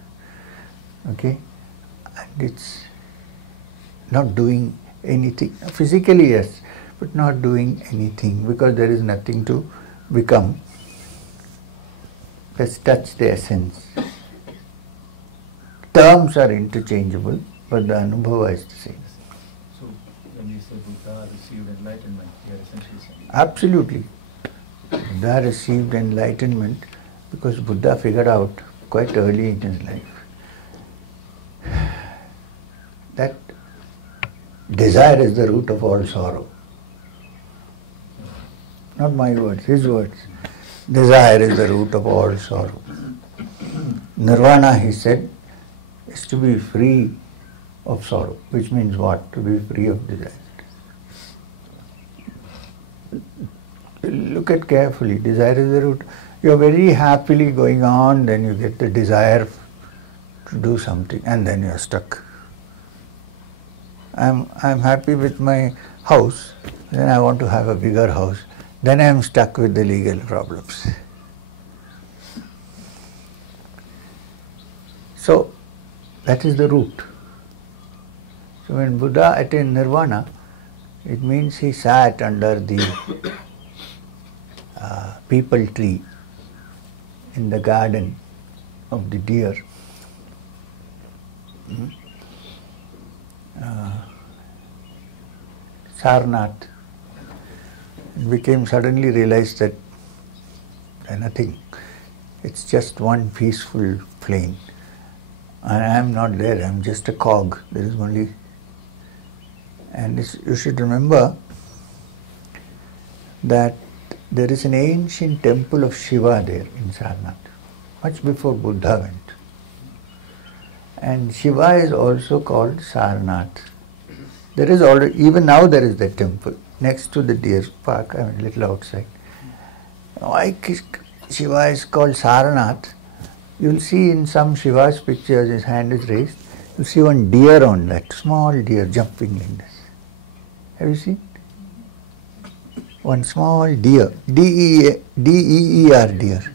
Okay? And it's not doing anything. Physically yes, but not doing anything because there is nothing to become. Just touch the essence. Terms are interchangeable, but the anubhava is the same. So when you say Buddha received enlightenment, you are essentially saying? Absolutely. Buddha received enlightenment because Buddha figured out quite early in his life that desire is the root of all sorrow. Not my words, his words. Desire is the root of all sorrow. Nirvana, he said, is to be free of sorrow, which means what? To be free of desire. Look at carefully, desire is the root. You are very happily going on, then you get the desire to do something, and then you are stuck. I'm happy with my house, then I want to have a bigger house, then I am stuck with the legal problems. So, That is the root. So when Buddha attained nirvana, it means he sat under the peepal tree in the garden of the deer. Sarnath, suddenly realized that nothing. It's just one peaceful plain. And I am not there, I am just a cog. There is only... And you should remember that there is an ancient temple of Shiva there in Sarnath, much before Buddha went. And Shiva is also called Sarnath. There is already, even now there is that temple next to the deer park, I mean a little outside. Why Shiva is called Sarnath? You'll see in some Shiva's pictures, his hand is raised, you'll see one deer on that, small deer jumping like this. Have you seen? One small deer, D-E-E-R, deer,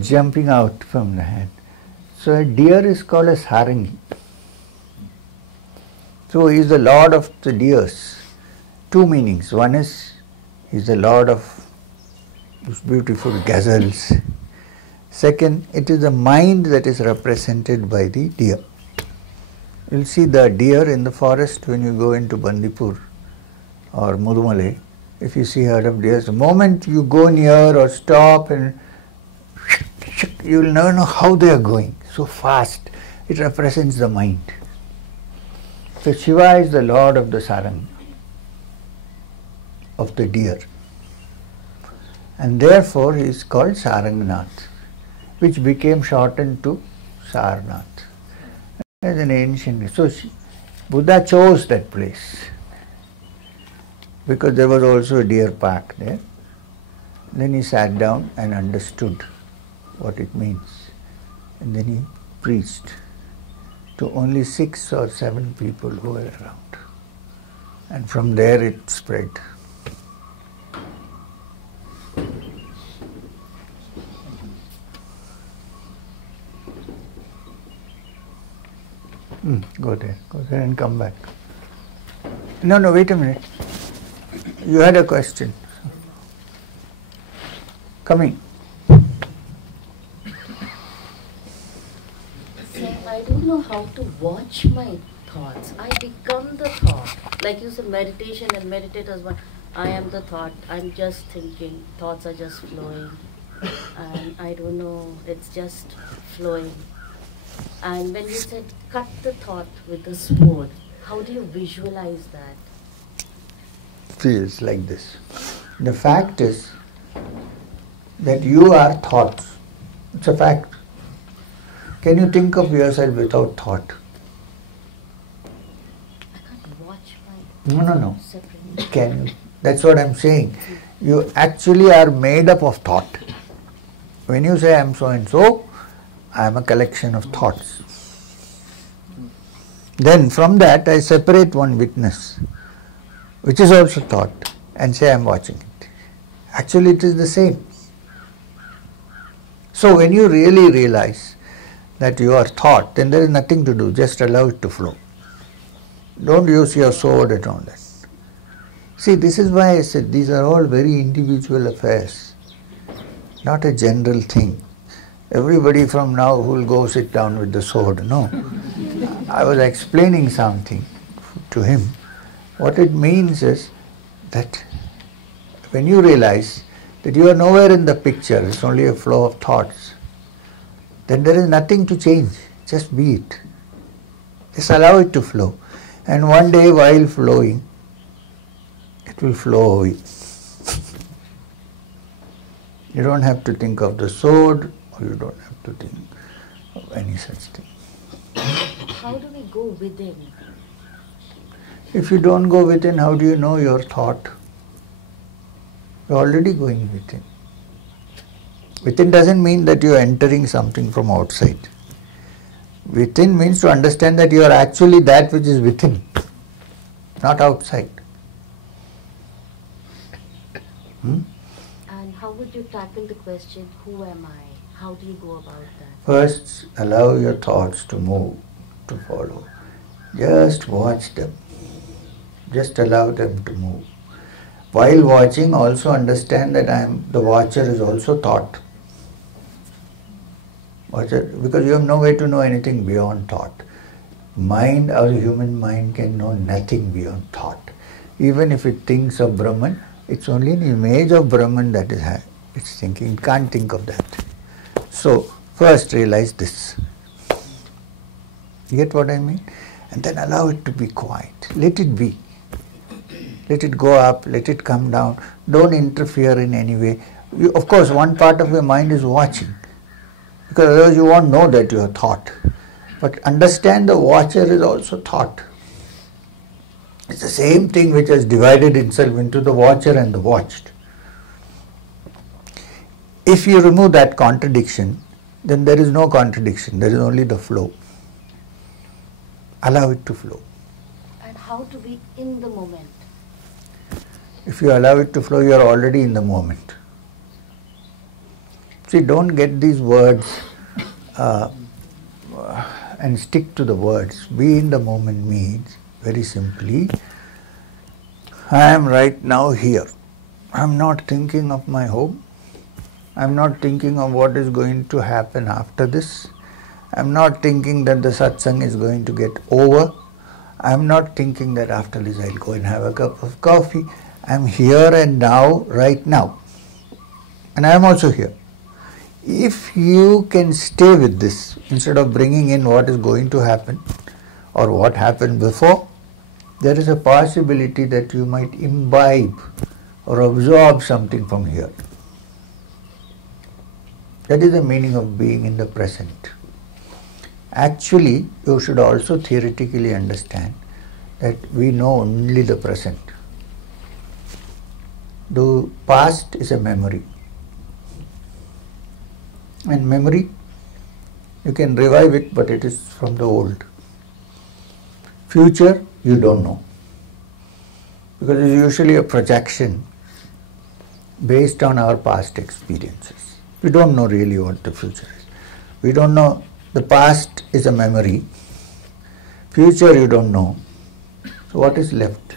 jumping out from the hand. So a deer is called a sarangi. So he is the lord of the deers. Two meanings. One is, he is the lord of those beautiful gazelles. Second, it is the mind that is represented by the deer. You'll see the deer in the forest when you go into Bandipur or Mudumale. If you see a herd of deer, the moment you go near or stop, and you will never know how they are going. So fast. It represents the mind. So Shiva is the lord of the sarang, of the deer. And therefore he is called Sarangnath, which became shortened to Sarnath. As an ancient, so Buddha chose that place because there was also a deer park there. Then he sat down and understood what it means, and then he preached to only 6 or 7 people who were around, and from there it spread. Go there and come back. No, wait a minute. You had a question. Coming. So I don't know how to watch my thoughts. I become the thought. Like you said, meditation and meditators, I am the thought. I'm just thinking. Thoughts are just flowing. And I don't know, it's just flowing. And when you said cut the thought with the sword, how do you visualize that? Feels like this. The fact is that you are thoughts. It's a fact. Can you think of yourself without thought? I can't watch my No. Can you? That's what I'm saying. You actually are made up of thought. When you say I'm so and so, I am a collection of thoughts. Then from that I separate one witness, which is also thought, and say I am watching it. Actually it is the same. So when you really realize that you are thought, then there is nothing to do, just allow it to flow. Don't use your sword and all that. See, this is why I said these are all very individual affairs, not a general thing. Everybody from now who will go sit down with the sword, no. I was explaining something to him. What it means is that when you realize that you are nowhere in the picture, it's only a flow of thoughts, then there is nothing to change, just be it. Just allow it to flow. And one day while flowing, it will flow away. You don't have to think of the sword, or you don't have to think of any such thing. How do we go within? If you don't go within, how do you know your thought? You're already going within. Within doesn't mean that you're entering something from outside. Within means to understand that you are actually that which is within, not outside. And how would you tackle the question, who am I? How do you go about that? First, allow your thoughts to move to follow. Just watch them. Just allow them to move. While watching, also understand that the watcher is also thought. Watcher, because you have no way to know anything beyond thought. Mind, our human mind, can know nothing beyond thought. Even if it thinks of Brahman, it's only an image of Brahman that it's thinking. It can't think of that. So, first realize this. You get what I mean? And then allow it to be quiet. Let it be. Let it go up, let it come down. Don't interfere in any way. Of course, one part of your mind is watching, because otherwise you won't know that you are thought. But understand the watcher is also thought. It's the same thing which has divided itself into the watcher and the watched. If you remove that contradiction, then there is no contradiction, there is only the flow. Allow it to flow. And how to be in the moment? If you allow it to flow, you are already in the moment. See, don't get these words and stick to the words. Be in the moment means, very simply, I am right now here. I am not thinking of my home. I am not thinking of what is going to happen after this. I am not thinking that the satsang is going to get over. I am not thinking that after this I will go and have a cup of coffee. I am here and now, right now. And I am also here. If you can stay with this, instead of bringing in what is going to happen or what happened before, there is a possibility that you might imbibe or absorb something from here. That is the meaning of being in the present. Actually, you should also theoretically understand that we know only the present. The past is a memory. And memory, you can revive it, but it is from the old. Future, you don't know. Because it is usually a projection based on our past experiences. We don't know really what the future is. We don't know. The past is a memory. Future, you don't know. So what is left?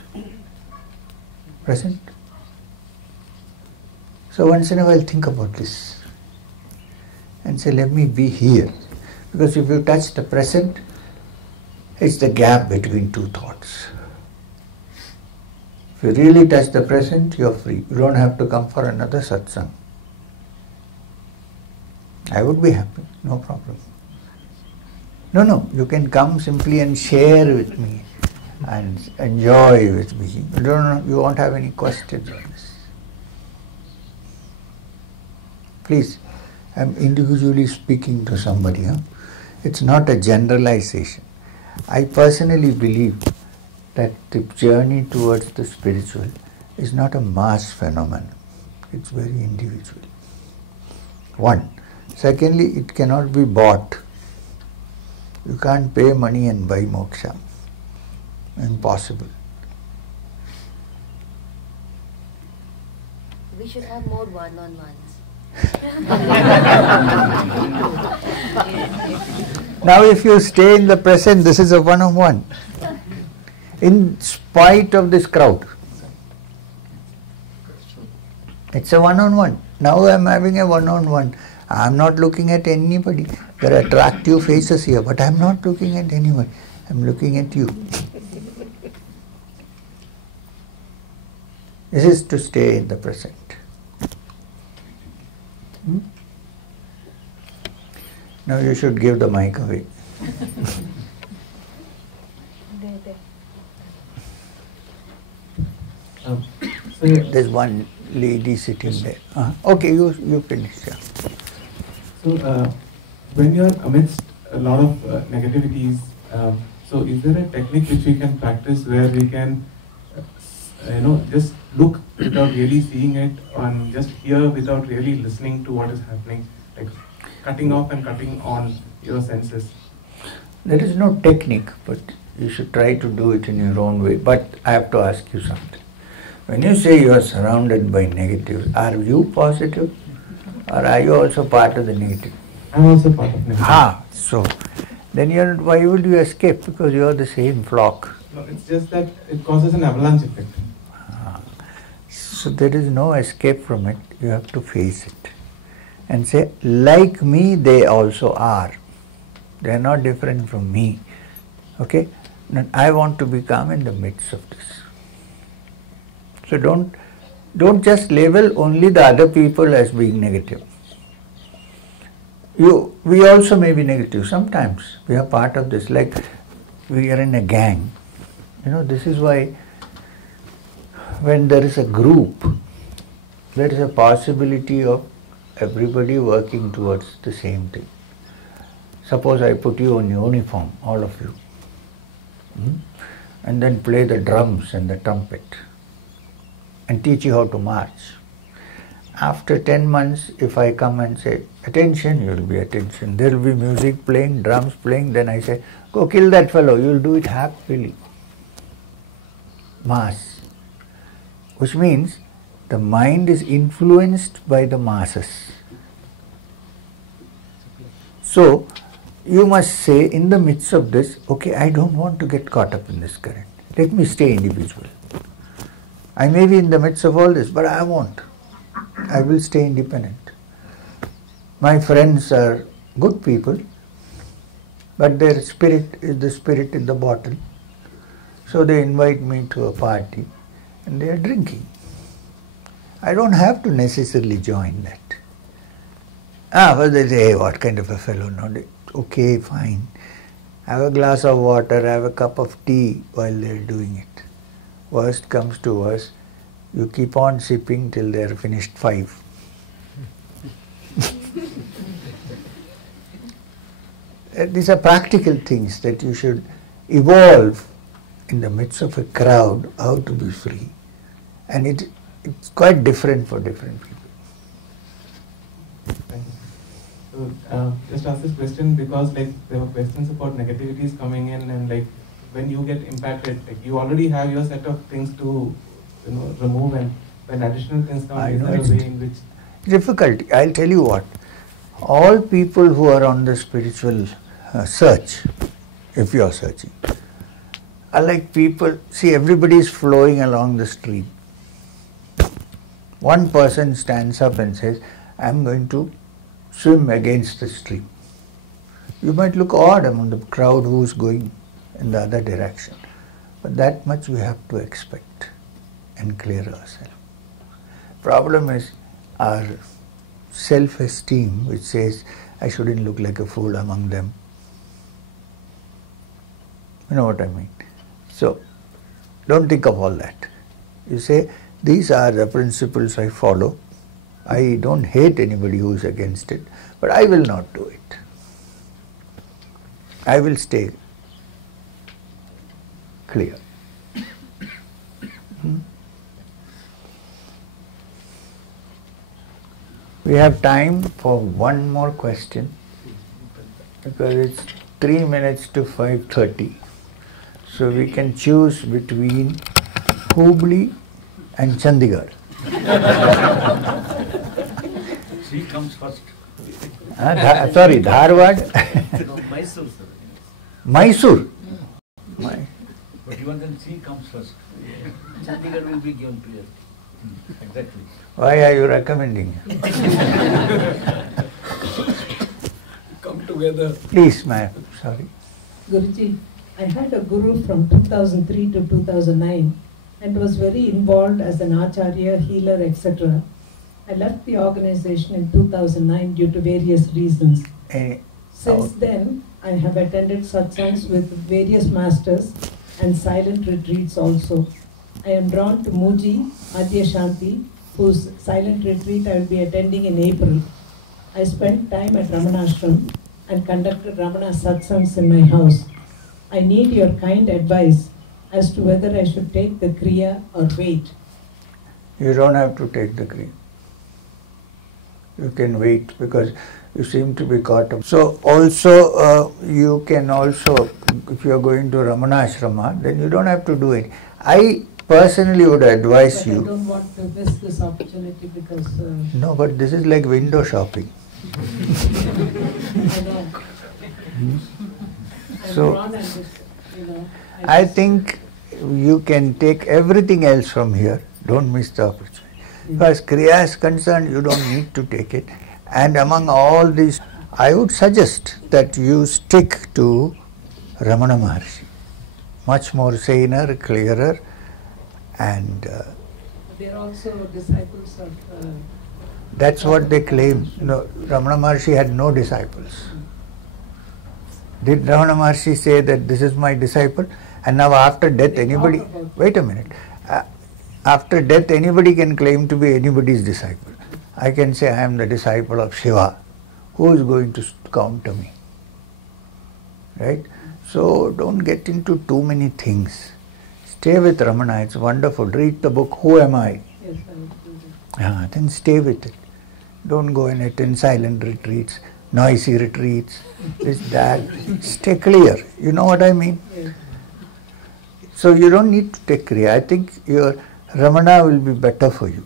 Present. So once in a while think about this and say, let me be here. Because if you touch the present, it's the gap between two thoughts. If you really touch the present, you are free. You don't have to come for another satsang. I would be happy, no problem. No, you can come simply and share with me and enjoy with me. You won't have any questions on this. Please, I am individually speaking to somebody. It's not a generalization. I personally believe that the journey towards the spiritual is not a mass phenomenon. It's very individual. One. Secondly, it cannot be bought. You can't pay money and buy moksha. Impossible. We should have more one-on-ones. Now if you stay in the present, this is a one-on-one. In spite of this crowd. It's a one-on-one. Now I am having a one-on-one. I am not looking at anybody. There are attractive faces here, but I am not looking at anyone. I am looking at you. This is to stay in the present. Now you should give the mic away. There's one lady sitting there. Okay, you finish. Yeah. So, when you are amidst a lot of negativities, so is there a technique which we can practice where we can, just look without really seeing it, and just hear without really listening to what is happening, like cutting off and cutting on your senses? There is no technique, but you should try to do it in your own way. But I have to ask you something. When you say you are surrounded by negatives, are you positive or are you also part of the negative? I am also part of negative. So then why would you escape? Because you are the same flock. No, it's just that it causes an avalanche effect. So there is no escape from it. You have to face it and say, like me, they also are. They are not different from me. Okay? And I want to become in the midst of this. So don't just label only the other people as being negative. We also may be negative sometimes. We are part of this. Like we are in a gang. This is why when there is a group, there is a possibility of everybody working towards the same thing. Suppose I put you on uniform, all of you, and then play the drums and the trumpet and teach you how to march. After 10 months, if I come and say, attention, you will be attention. There will be music playing, drums playing, then I say, go kill that fellow, you will do it happily. Mass. Which means the mind is influenced by the masses. So, you must say in the midst of this, okay, I don't want to get caught up in this current. Let me stay individual. I may be in the midst of all this, but I won't. I will stay independent. My friends are good people, but their spirit is the spirit in the bottle. So they invite me to a party and they are drinking. I don't have to necessarily join that. But they say, hey, what kind of a fellow? No, okay, fine. Have a glass of water, have a cup of tea while they are doing it. Worst comes to worst, you keep on sipping till they are finished 5. These are practical things that you should evolve in the midst of a crowd, how to be free. And it's quite different for different people. Thank you. So, just ask this question because there were questions about negativities coming in, and when you get impacted, you already have your set of things to remove, and when additional things come, is there a way in which... Difficult. I'll tell you what. All people who are on the spiritual search, if you are searching, are like people, see, everybody is flowing along the stream. One person stands up and says, I'm going to swim against the stream. You might look odd among the crowd who's going in the other direction, but that much we have to expect and clear ourselves. Problem is our self-esteem, which says, I shouldn't look like a fool among them. You know what I mean? So, don't think of all that. You say, these are the principles I follow. I don't hate anybody who is against it, but I will not do it. I will stay clear. We have time for one more question because it's 3 minutes to 5:30. So we can choose between Hubli and Chandigarh. She comes first. Sorry, Dharwad. No, Mysore, sir. Mysore. But even then she comes first. Chandigarh will be given to you. Exactly. Why are you recommending? Come together. Please, ma'am. Sorry. Guruji, I had a guru from 2003 to 2009 and was very involved as an acharya, healer, etc. I left the organization in 2009 due to various reasons. Since then, I have attended satsangs with various masters and silent retreats also. I am drawn to Muji, Adya Shanti, whose silent retreat I will be attending in April. I spent time at Ramanashram and conducted Ramana satsangs in my house. I need your kind advice as to whether I should take the Kriya or wait. You don't have to take the Kriya. You can wait because you seem to be caught up. So also you can also, if you are going to Ramanashrama, then you don't have to do it. I personally would advise you. I don't want to miss this opportunity because... No, but this is like window shopping. I know. So, I think you can take everything else from here. Don't miss the opportunity. As far as Kriya is concerned, you don't need to take it. And among all these, I would suggest that you stick to Ramana Maharshi. Much more saner, clearer, and they are also disciples of. That's what they claim. No, Ramana Maharshi had no disciples. Did Ramana Maharshi say that this is my disciple? And now after death, anybody, wait a minute, after death anybody can claim to be anybody's disciple. I can say I am the disciple of Shiva. Who is going to counter me? Right? So don't get into too many things. Stay with Ramana, it's wonderful. Read the book, Who Am I? Yes, I will do that. Then stay with it. Don't go and attend silent retreats, noisy retreats, this, that. Stay clear. You know what I mean? Yes. So you don't need to take Kriya. I think your Ramana will be better for you.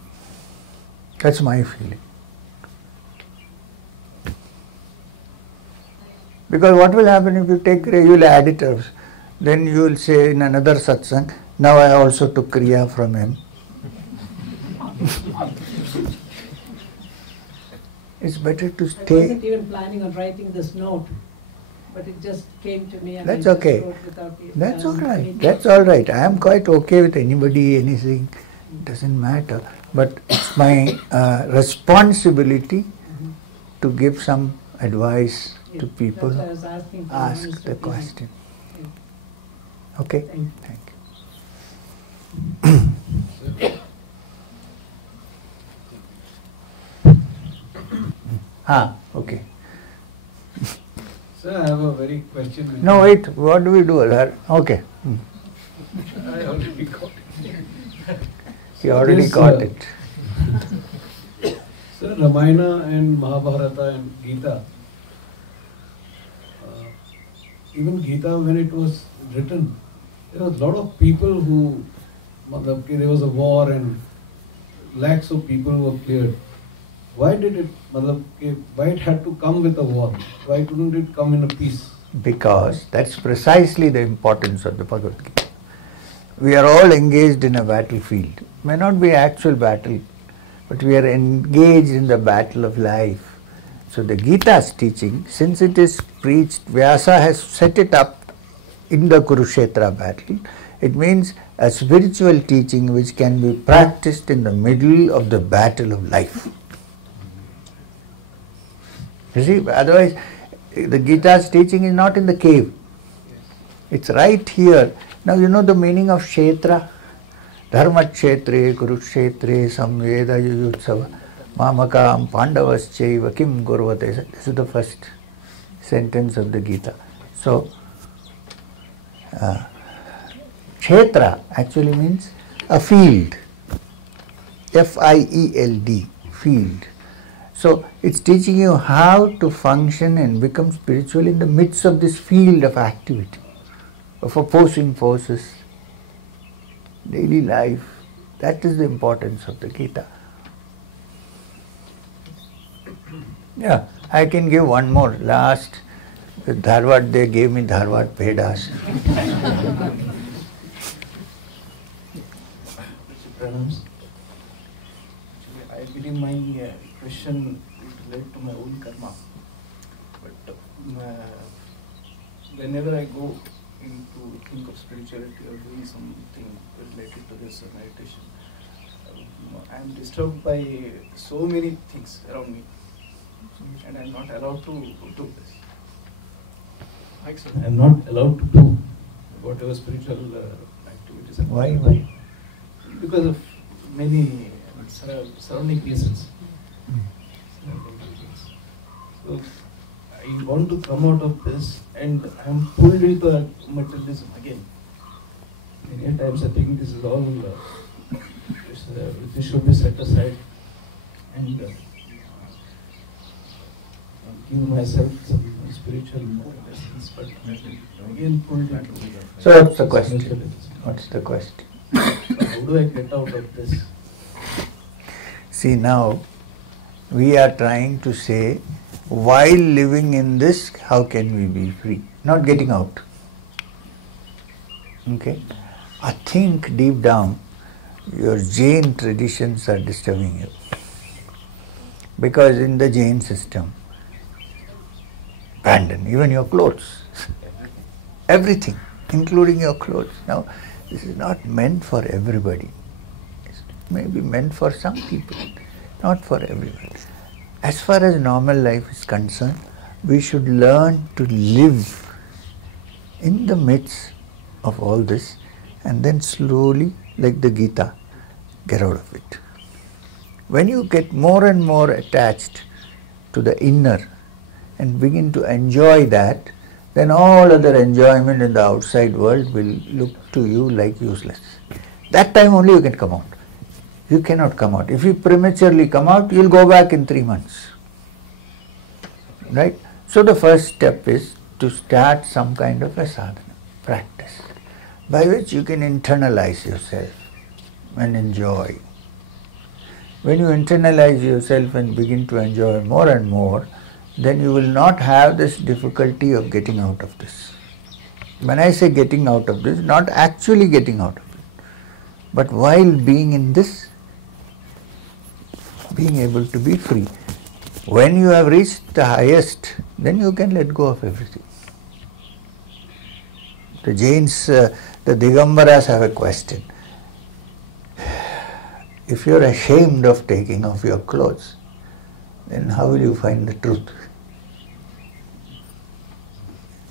That's my feeling. Because what will happen if you take Kriya, you will add it up. Then you will say in another satsang, now I also took Kriya from him. It's better to I stay. wasn't even planning on writing this note, but it just came to me and That's I just okay. wrote without That's all right. anything. That's all right. I am quite okay with anybody, anything. It doesn't matter. But it's my responsibility to give some advice to people. That's why I was asking for Ask honest the opinion. question. Okay? Thank Thank you. Okay. Sir, I have a very question. No, wait. What do we do? Okay. I already got it. He already This, got it. Sir, Ramayana and Mahabharata and Gita. Even Gita, when it was written, there was a lot of people who, there was a war and lakhs of people were killed. Why did it, why it had to come with a war? Why couldn't it come in a peace? Because that's precisely the importance of the Bhagavad Gita. We are all engaged in a battlefield. May not be actual battle, but we are engaged in the battle of life. So the Gita's teaching, since it is preached, Vyasa has set it up in the Kurukshetra battle. It means a spiritual teaching which can be practiced in the middle of the battle of life. You see, otherwise the Gita's teaching is not in the cave. It's right here. Now you know the meaning of Kshetra? Dharma Kshetre, Kurukshetre, Samveda Yuyutsava, Mamakam, Pandavaschaiva, Kim Gurvate. This is the first sentence of the Gita. So, Kshetra actually means a field. F-I-E-L-D, field. So, it's teaching you how to function and become spiritual in the midst of this field of activity, of opposing forces, daily life. That is the importance of the Gita. Yeah, I can give one more. Last, the Dharwad, they gave me Dharwad Pedas. Pranams. I believe my question is related to my own karma. But whenever I go into think of spirituality or doing something related to this meditation, I am disturbed by so many things around me, and I am not allowed to do this. I am not allowed to do whatever spiritual activities. Why? Because of many surrounding reasons. So I want to come out of this, and I am pulled into materialism again. Many times I think this is all this should be set aside and give myself some spiritual lessons, but again pulled into. So what's the question? What's the question? How do I get out of this? See, now we are trying to say, while living in this, how can we be free? not getting out. Okay? I think deep down your Jain traditions are disturbing you. Because in the Jain system, abandon even your clothes. Everything, including your clothes. Now, this is not meant for everybody. It's maybe meant for some people, not for everyone. As far as normal life is concerned, we should learn to live in the midst of all this and then slowly, like the Gita, get out of it. When you get more and more attached to the inner and begin to enjoy that, then all other enjoyment in the outside world will look to you like useless. That time only you can come out. You cannot come out. If you prematurely come out, you will go back in 3 months. Right? So the first step is to start some kind of a sadhana, practice, by which you can internalize yourself and enjoy. When you internalize yourself and begin to enjoy more and more, then you will not have this difficulty of getting out of this. When I say getting out of this, not actually getting out of it, but while being in this, being able to be free. When you have reached the highest, then you can let go of everything. The Jains, the Digambaras have a question. If you are ashamed of taking off your clothes, then how will you find the truth?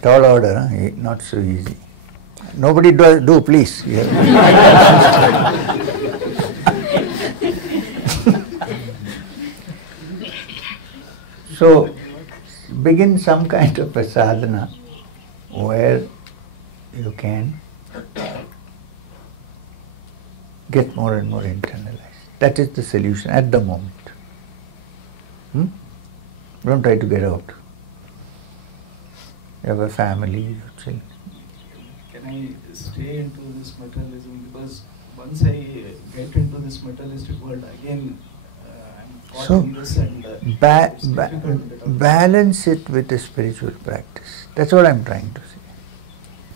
Tall order, huh? Not so easy. Nobody do please. So, begin some kind of a sadhana where you can get more and more internalized. That is the solution at the moment. Don't try to get out. You have a family, your children. Can I stay into this materialism? Because once I get into this materialistic world, again, I'm caught in this and it's difficult to balance it with a spiritual practice. That's what I'm trying to say.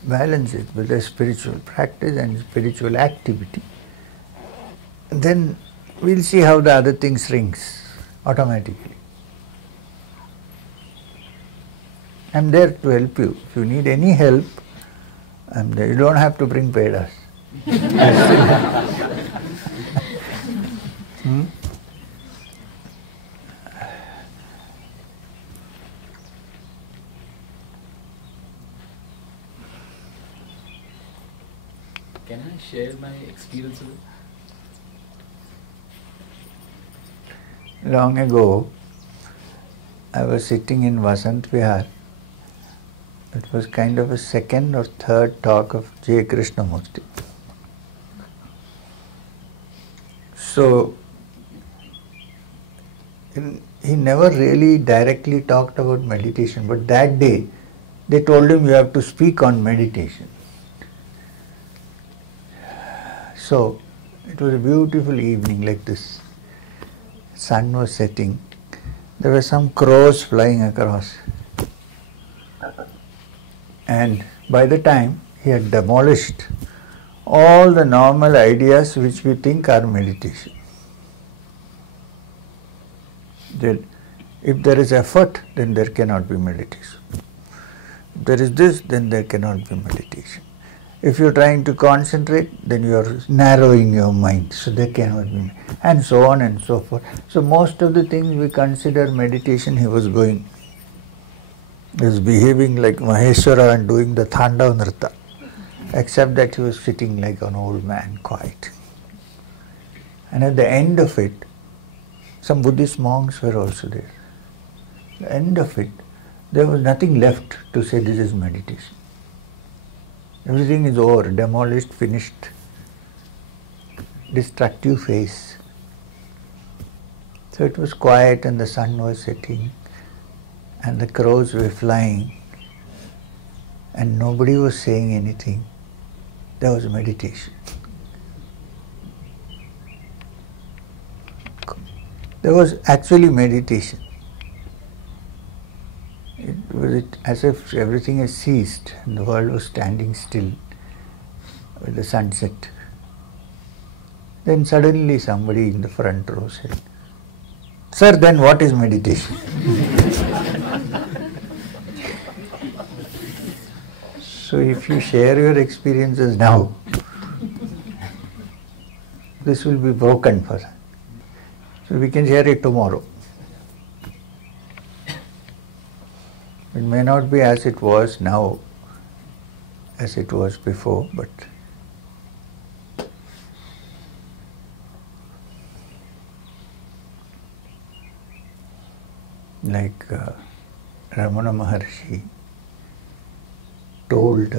Balance it with a spiritual practice and spiritual activity. Then we'll see how the other thing shrinks automatically. I'm there to help you. If you need any help, I'm there. You don't have to bring pedas. Can I share my experience with it? Long ago, I was sitting in Vasant Vihar. It was kind of a second or third talk of J. Krishnamurti. So, he never really directly talked about meditation, but that day they told him you have to speak on meditation. So, it was a beautiful evening like this. Sun was setting. There were some crows flying across. And by the time he had demolished all the normal ideas which we think are meditation. That if there is effort, then there cannot be meditation. If there is this, then there cannot be meditation. If you are trying to concentrate, then you are narrowing your mind, so there cannot be, and so on and so forth. So most of the things we consider meditation, he was going. He was behaving like Maheshwara and doing the Thandav Nrita, except that he was sitting like an old man, quiet. And at the end of it, some Buddhist monks were also there. At the end of it, there was nothing left to say this is meditation. Everything is over, demolished, finished. Destructive phase. So it was quiet and the sun was setting and the crows were flying and nobody was saying anything. There was meditation. There was actually meditation. It was as if everything has ceased and the world was standing still with the sunset. Then suddenly somebody in the front row said, "Sir, then what is meditation?" So if you share your experiences now, this will be broken for us. So we can share it tomorrow. It may not be as it was now, as it was before, but like Ramana Maharshi told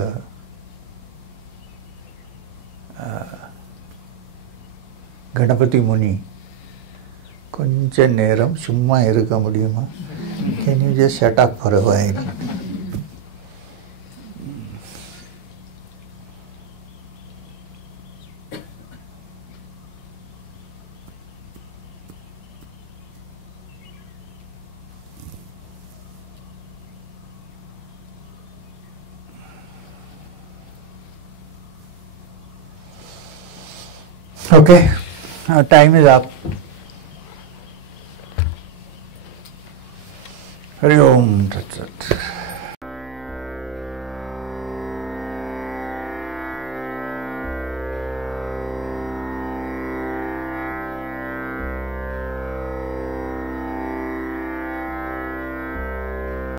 Ganapati Muni, "Koncha neram summa irukka mudiyuma? Can you just shut up for a while?" Okay, our time is up. Hari Om Tat Sat.